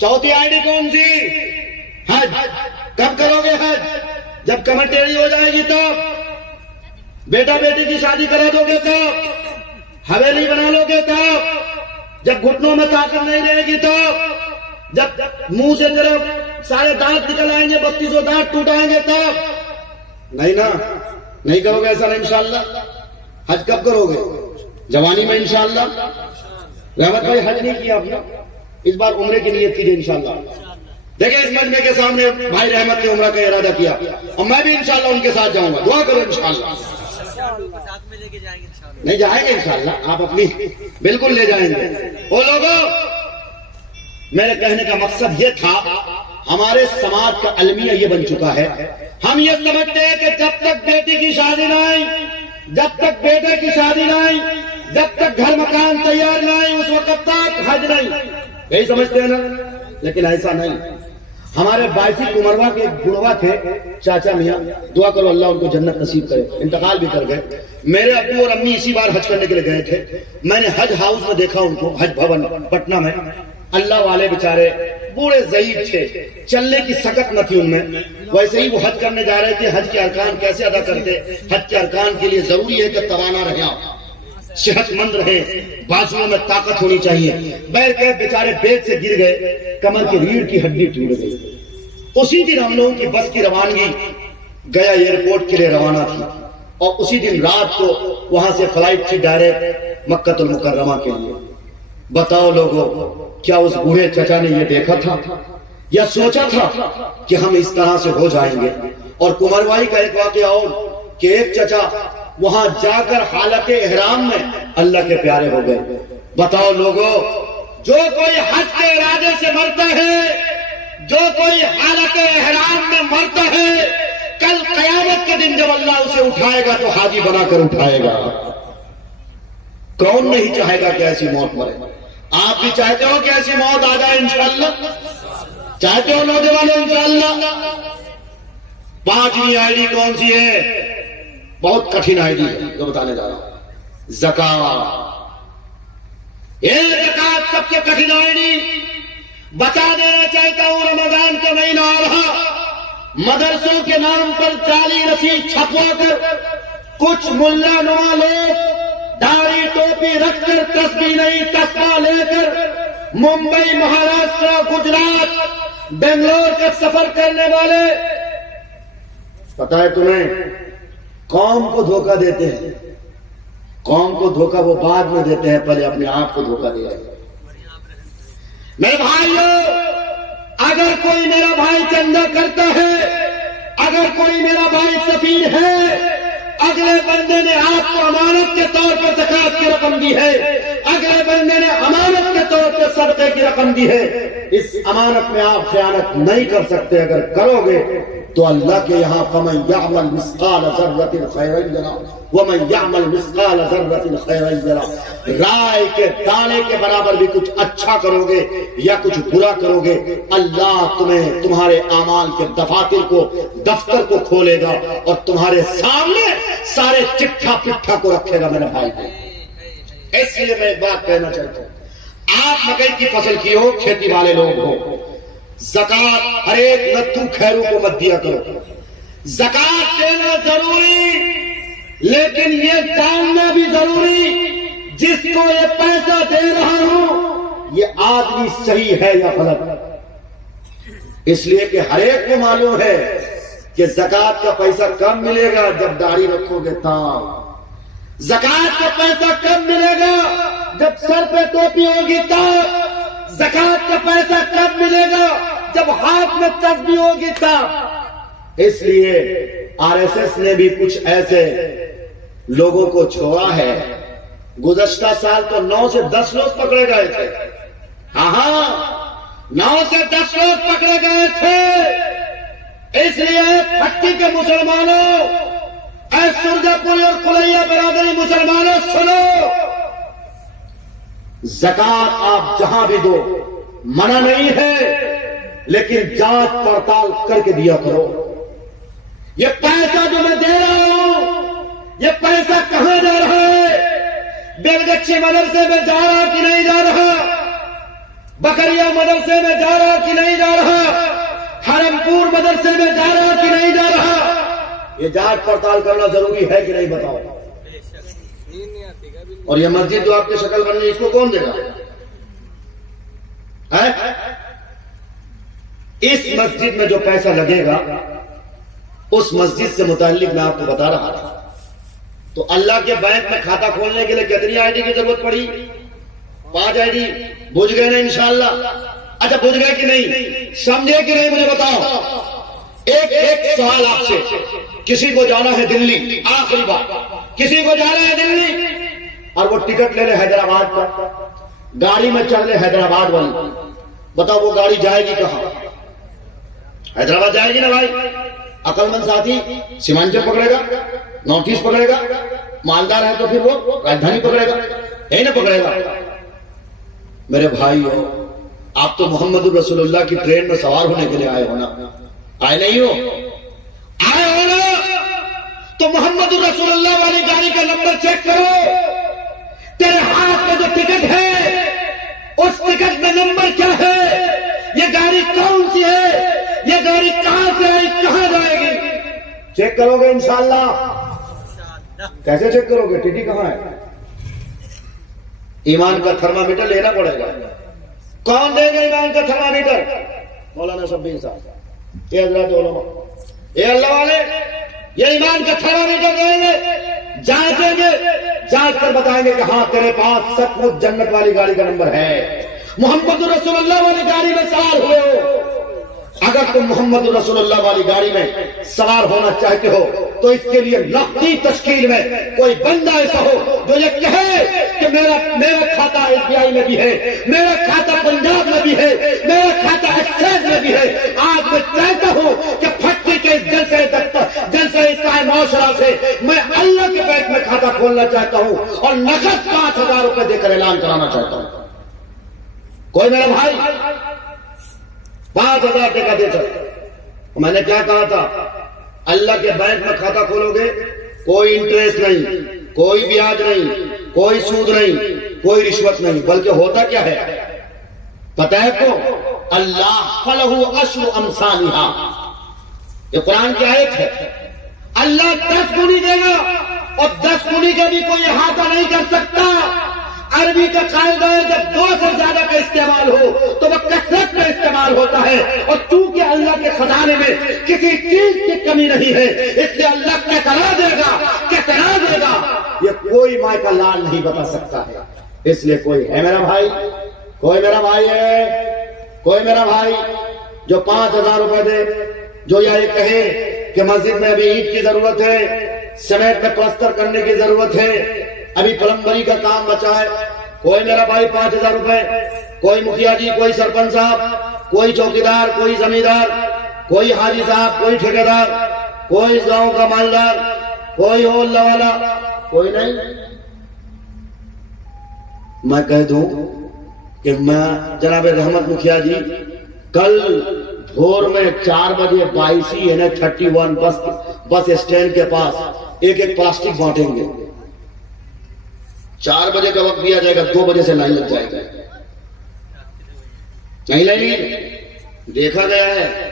چوتھی آئی ڈی کون سی؟ حج. کب کرو گے حج؟ جب کمر ٹیڑھی ہو جائے گی تب. بیٹا بیٹی کی شادی کرا دو گے تب. حویلی بنا لو گے تب. جب گھٹنوں میں طاقت نہیں رہے گی تب. جب منہ سے طرف سارے دانت نکل آئیں گے, 3200 دانت ٹوٹ آئیں گے تب. نہیں نا, نہیں کرو گے ایسا نا انشاءاللہ. حج کب کرو گے؟ جوانی میں انشاءاللہ. رحمت بھائی حج نہیں کیا آپ نے, اس بار عمرے کی نیت کیجئے انشاءاللہ. دیکھیں اس مجمع کے سامنے بھائی رحمت نے عمرہ کا ارادہ کیا, اور میں بھی انشاءاللہ ان کے ساتھ جاؤں گا. دعا کرو انشاءاللہ. نہیں جائیں گے انشاءاللہ, آپ اپنی بالکل لے جائیں گے. وہ لوگوں, میرے کہنے کا مقصد یہ تھا, ہمارے سماج کا المیہ یہ بن چکا ہے, ہم یہ سمجھتے ہیں کہ جب تک بیٹی کی شادی نہ آئی, جب تک بیٹے کی شادی نہ آئی, جب تک گھر مکان تیار نہ آئی, اس وقت تک حج نہیں. یہی سمجھتے ہیں نا, لیکن ایسا نہیں. ہمارے باعثی کمروا کے گڑوا تھے چاچا میاں, دعا کرو اللہ ان کو جنت نصیب کرے, انتقال بھی کر گئے. میرے ابو اور امی اسی بار حج کرنے کے لیے گئے تھے. میں نے حج ہاؤس میں دیکھا ان کو, حج بھون پٹنہ میں. اللہ والے بیچارے بوڑھے ضعیف تھے, چلنے کی سکت نہ تھی ان میں. ویسے ہی وہ حج کرنے جا رہے تھے. حج کے ارکان کیسے ادا کرتے؟ حج کے ارکان کے لیے ضروری ہے کہ توانا رہے آپ. صحت مند رہے، بازوؤں میں طاقت ہونی چاہیے۔ بیٹھ کے بیچارے بیت سے گر گئے، کمر کی ریڑھ کی ہڈی ٹوٹ گئی۔ اسی دن ہم لوگوں کی بس کی روانگی گیا ایئرپورٹ کے لیے روانہ تھی، اور اسی دن رات کو وہاں سے فلائٹ تھی ڈائریکٹ مکہ المکرمہ کے لیے۔ بتاؤ لوگوں، کیا اس بوڑھے چچا نے یہ دیکھا تھا یا سوچا تھا کہ ہم اس طرح سے ہو جائیں گے؟ اور کمروائی کا ایک واقعہ اور کہ ایک چچا وہاں جا کر حالت احرام میں اللہ کے پیارے ہو گئے۔ بتاؤ لوگوں، جو کوئی حج کے ارادے سے مرتا ہے، جو کوئی حالت احرام میں مرتا ہے، کل قیامت کے دن جب اللہ اسے اٹھائے گا تو حاجی بنا کر اٹھائے گا۔ کون نہیں چاہے گا کہ ایسی موت مرے؟ آپ بھی چاہتے ہو کہ ایسی موت آ جائے انشاءاللہ؟ چاہتے ہو نوجوانوں انشاءاللہ؟ 5ویں آئی ڈی کون سی ہے؟ بہت کٹھن آئی ڈی ہے جو بتانے جا رہا ہوں، زکوٰۃ۔ یہ زکوٰۃ سب سے کٹھن آئی ڈی بتا دینا چاہتا ہوں۔ رمضان کا مہینہ آ رہا، مدرسوں کے نام پر جعلی رسید چھپوا کر کچھ ملا نما لوگ داڑھی ٹوپی رکھ کر تسبیح نہیں تسبیح لے کر ممبئی، مہاراشٹر، گجرات، بنگلور کا سفر کرنے والے، پتا ہے تمہیں قوم کو دھوکہ دیتے ہیں۔ قوم کو دھوکہ وہ بعد میں دیتے ہیں، پہلے اپنے آپ کو دھوکہ دیا ہے۔ میرے بھائیوں، اگر کوئی میرا بھائی چندہ کرتا ہے، اگر کوئی میرا بھائی سفیر ہے، اگلے بندے نے آپ کو امانت کے طور پر زکوٰۃ کی رقم دی ہے، اگلے بندے نے امانت کے طور پر صدقے کی رقم دی ہے، اس امانت میں آپ خیانت نہیں کر سکتے۔ اگر کرو گے تو اللہ کے یہاں فَمَن يَعْمَلْ مِثْقَالَ ذَرَّةٍ خَيْرًا يَرَهُ وَمَن يَعْمَلْ مِثْقَالَ ذَرَّةٍ خَيْرًا يَرَهُ۔ رائے کے دانے کے برابر بھی کچھ اچھا کرو گے یا کچھ برا کرو گے، اللہ تمہیں تمہارے اعمال کے دفتر کو کھولے گا اور تمہارے سامنے سارے چٹھا پٹھا کو رکھے گا۔ میرے بھائی کو اس لیے میں ایک بات کہنا چاہتا ہوں، آپ مکئی کی فصل کی ہو، کھیتی والے لوگ ہو، زکوٰۃ ہر ایک نتھو خیرو کو مت دیا کرو۔ زکوٰۃ دینا ضروری، لیکن یہ جاننا بھی ضروری جس کو یہ پیسہ دے رہا ہوں یہ آدمی صحیح ہے یا غلط۔ اس لیے کہ ہر ایک کو معلوم ہے کہ زکوٰۃ کا پیسہ کب ملے گا جب داڑھی رکھو گے تب، زکوٰۃ کا پیسہ کب ملے گا جب سر پہ ٹوپی ہوگی تب، زکوٰۃ کا پیسہ کب ملے گا جب ہاتھ میں تسبیح ہوگی تب۔ اس لیے RSS نے بھی کچھ ایسے لوگوں کو چھوڑا ہے۔ گزشتہ سال تو 9 سے 10 لوگ پکڑے گئے تھے، ہاں 9 سے 10 لوگ پکڑے گئے تھے۔ اس لیے پھٹی کے مسلمانوں، اے سرجا پوری اور کلیا برادری مسلمانوں سنو، زکوٰۃ آپ جہاں بھی دو منع نہیں ہے، لیکن جانچ پڑتال کر کے دیا کرو۔ یہ پیسہ جو میں دے رہا ہوں یہ پیسہ کہاں جا رہا ہے؟ بیلگچھی مدرسے میں جا رہا کہ نہیں جا رہا؟ بکریا مدرسے میں جا رہا کہ نہیں جا رہا؟ حرمپور مدرسے میں جا رہا کہ نہیں جا رہا؟ یہ جانچ پڑتال کرنا ضروری ہے کہ نہیں بتاؤ؟ اور یہ مسجد جو آپ کی شکل بننی اس کو کون دے گا؟ اس مسجد میں جو پیسہ لگے گا اس مسجد سے متعلق میں آپ کو بتا رہا تھا، تو اللہ کے بینک میں کھاتہ کھولنے کے لیے کتنی آئی ڈی کی ضرورت پڑی؟ 5 آئی ڈی۔ بجھ گئے نا انشاءاللہ؟ اچھا بجھ گئے کہ نہیں؟ سمجھے کہ نہیں مجھے بتاؤ۔ ایک سوال آپ سے، کسی کو جانا ہے دلی، آخری بات، کسی کو جانا ہے دلی اور وہ ٹکٹ لے لے حیدرآباد پر، گاڑی میں چل لے حیدرآباد والی، بتاؤ وہ گاڑی جائے گی کہاں؟ حیدرآباد جائے گی نا بھائی؟ عقل مند ساتھی سیمانچل پکڑے گا، نارتھ ایسٹ پکڑے گا، مالدار ہے تو پھر وہ راجدھانی پکڑے گا، یہی نہ پکڑے گا۔ میرے بھائی ہو، آپ تو محمد رسول اللہ کی ٹرین میں سوار ہونے کے لیے آئے ہونا، آئے نہیں ہو؟ آئے ہو نا؟ تو محمد رسول اللہ والی گاڑی کا نمبر چیک کرو، تیرے ہاتھ میں جو ٹکٹ ہے اس ٹکٹ میں نمبر کیا ہے؟ یہ گاڑی کون سی ہے؟ یہ گاڑی کہاں سے آئی، کہاں جائے گی؟ چیک کرو گے انشاءاللہ؟ کیسے چیک کرو گے؟ ٹی ٹی کہاں ہے؟ ایمان کا تھرمامیٹر لینا پڑے گا. کون دے گا ایمان کا تھرمامیٹر؟ مولانا شبیر صاحب، یہ حضرات علماء، یہ اللہ والے یہ ایمان کا تھرمامیٹر دیں گے، جانچیں گے، جانچ کر بتائیں گے کہ ہاں تیرے پاس سب کچھ جنت والی گاڑی کا نمبر ہے، محمد رسول اللہ والی گاڑی میں سوار ہوئے ہو. اگر تم محمد رسول اللہ والی گاڑی میں سوار ہونا چاہتے ہو تو اس کے لیے نقدی تشکیل میں کوئی بندہ ایسا ہو جو یہ کہے کہ میرا کھاتا SBI میں بھی ہے، میرا کھاتا پنجاب میں بھی ہے، میرا کھاتا ایکسائز میں بھی ہے. آج میں چاہتا ہوں کہ پھٹی کے جلسے اصلاح معاشرہ سے میں اللہ کے بیت میں کھاتا کھولنا چاہتا ہوں اور نقد 5,000 روپے دے کر اعلان کرانا چاہتا ہوں. کوئی میرا بھائی 5,000 ٹکا دے کر، میں نے کیا کہا تھا؟ اللہ کے بینک میں کھاتا کھولو گے، کوئی انٹریسٹ نہیں، کوئی بیاج نہیں، کوئی سود نہیں، کوئی رشوت نہیں، بلکہ ہوتا کیا ہے پتہ ہے کو؟ اللہ فلہ عشر امثالھا، یہ قرآن کی آیت ہے. اللہ 10 گنی دے گا اور 10 گنی کا بھی کوئی احاطہ نہیں کر سکتا. عربی کا قاعدہ ہے جب 2 سے زیادہ کا استعمال ہو تو وہ کثرت میں استعمال ہوتا ہے، اور چونکہ اللہ کے خزانے میں کسی چیز کی کمی نہیں ہے اس لیے اللہ کتنا دے گا یہ کوئی ماں کا لال نہیں بتا سکتا ہے. اس لیے کوئی ہے میرا بھائی، کوئی میرا بھائی ہے، کوئی میرا بھائی جو 5,000 روپے دے، جو یہ کہے کہ مسجد میں ابھی اینٹ کی ضرورت ہے، سیمنٹ میں پلسٹر کرنے کی ضرورت ہے، ابھی پلمبری کا کام بچا ہے. کوئی میرا بھائی 5,000 روپے، کوئی مکھیا جی، کوئی سرپنچ صاحب، کوئی چوکیدار، کوئی زمیندار، کوئی حاجی صاحب، کوئی ٹھیکیدار، کوئی گاؤں کا مالدار، کوئی ہو اللہ والا، کوئی نہیں. میں کہہ دوں کہ میں جناب رحمت مکھیا جی کل بھور میں 4 بجے 22/31 بس اسٹینڈ کے پاس ایک پلاسٹک بانٹیں گے. 4 بجے کا وقت دیا جائے گا، 2 بجے سے لائن لگ جائے گا. نہیں نہیں دیکھا گیا ہے.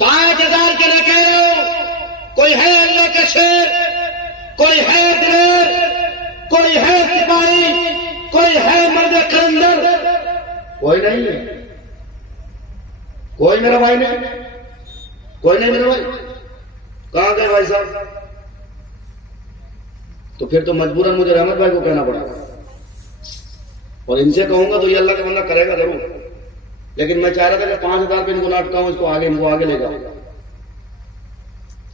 5,000 کے لے کوئی ہے اللہ کا شیر، کوئی ہے دلیر، کوئی ہے سپاہی، کوئی ہے مرد کلندر، کوئی نہیں ہے. کوئی میرا بھائی نہیں، کوئی نہیں میرا بھائی. کہاں گئے بھائی صاحب؟ تو پھر تو مجبوراً مجھے رحمت بھائی کو کہنا پڑا اور ان سے کہوں گا تو یہ اللہ کا بندہ کرے گا ضرور. لیکن میں چاہ رہا تھا کہ 5,000 پہ ان کو نہ اٹکاؤں، اس کو آگے لے جاؤں.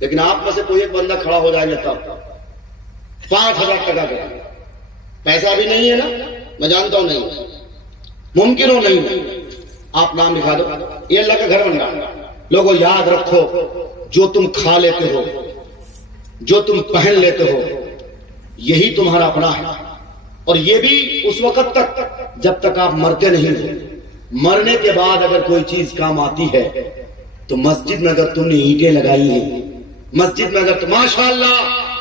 لیکن آپ میں سے کوئی ایک بندہ کھڑا ہو جائے گا تب 5,000 ٹکا کریں گے. پیسہ بھی نہیں ہے نا، میں جانتا ہوں نہیں ممکن ہو نہیں. آپ نام لکھا دو، یہ اللہ کا گھر بن رہا. لوگوں یاد رکھو، جو تم کھا لیتے ہو، جو تم پہن لیتے ہو، یہی تمہارا اپنا ہے. اور یہ بھی اس وقت تک جب تک آپ مرتے نہیں ہو. مرنے کے بعد اگر کوئی چیز کام آتی ہے تو مسجد میں اگر تم نے اینٹیں لگائی ہیں، مسجد میں اگر ماشاءاللہ،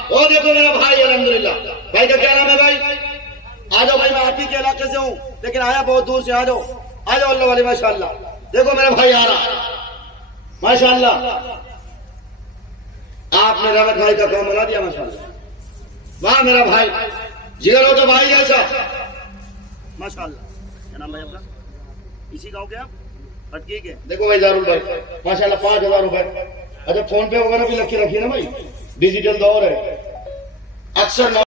او دیکھو میرا بھائی الحمدللہ. بھائی کا کیا نام ہے بھائی؟ آ جاؤ بھائی، میں آپ ہی کے علاقے سے ہوں لیکن آیا بہت دور سے. آ جاؤ اللہ والے ماشاءاللہ. دیکھو میرا بھائی آ رہا ماشاءاللہ. آپ نے رحمت بھائی کا کام بنا دیا ماشاءاللہ. واہ میرا بھائی، جگر ہو تو بھائی جیسا ماشاءاللہ. کیا نام بھائی آپ کا؟ اسی گاؤں کے آپ پٹکی کے؟ دیکھو بھائی ضرور بھائی ماشاءاللہ 5,000 روپے. اچھا فون پے وغیرہ بھی رکھی نا بھائی، ڈیجیٹل دور ہے. اکثر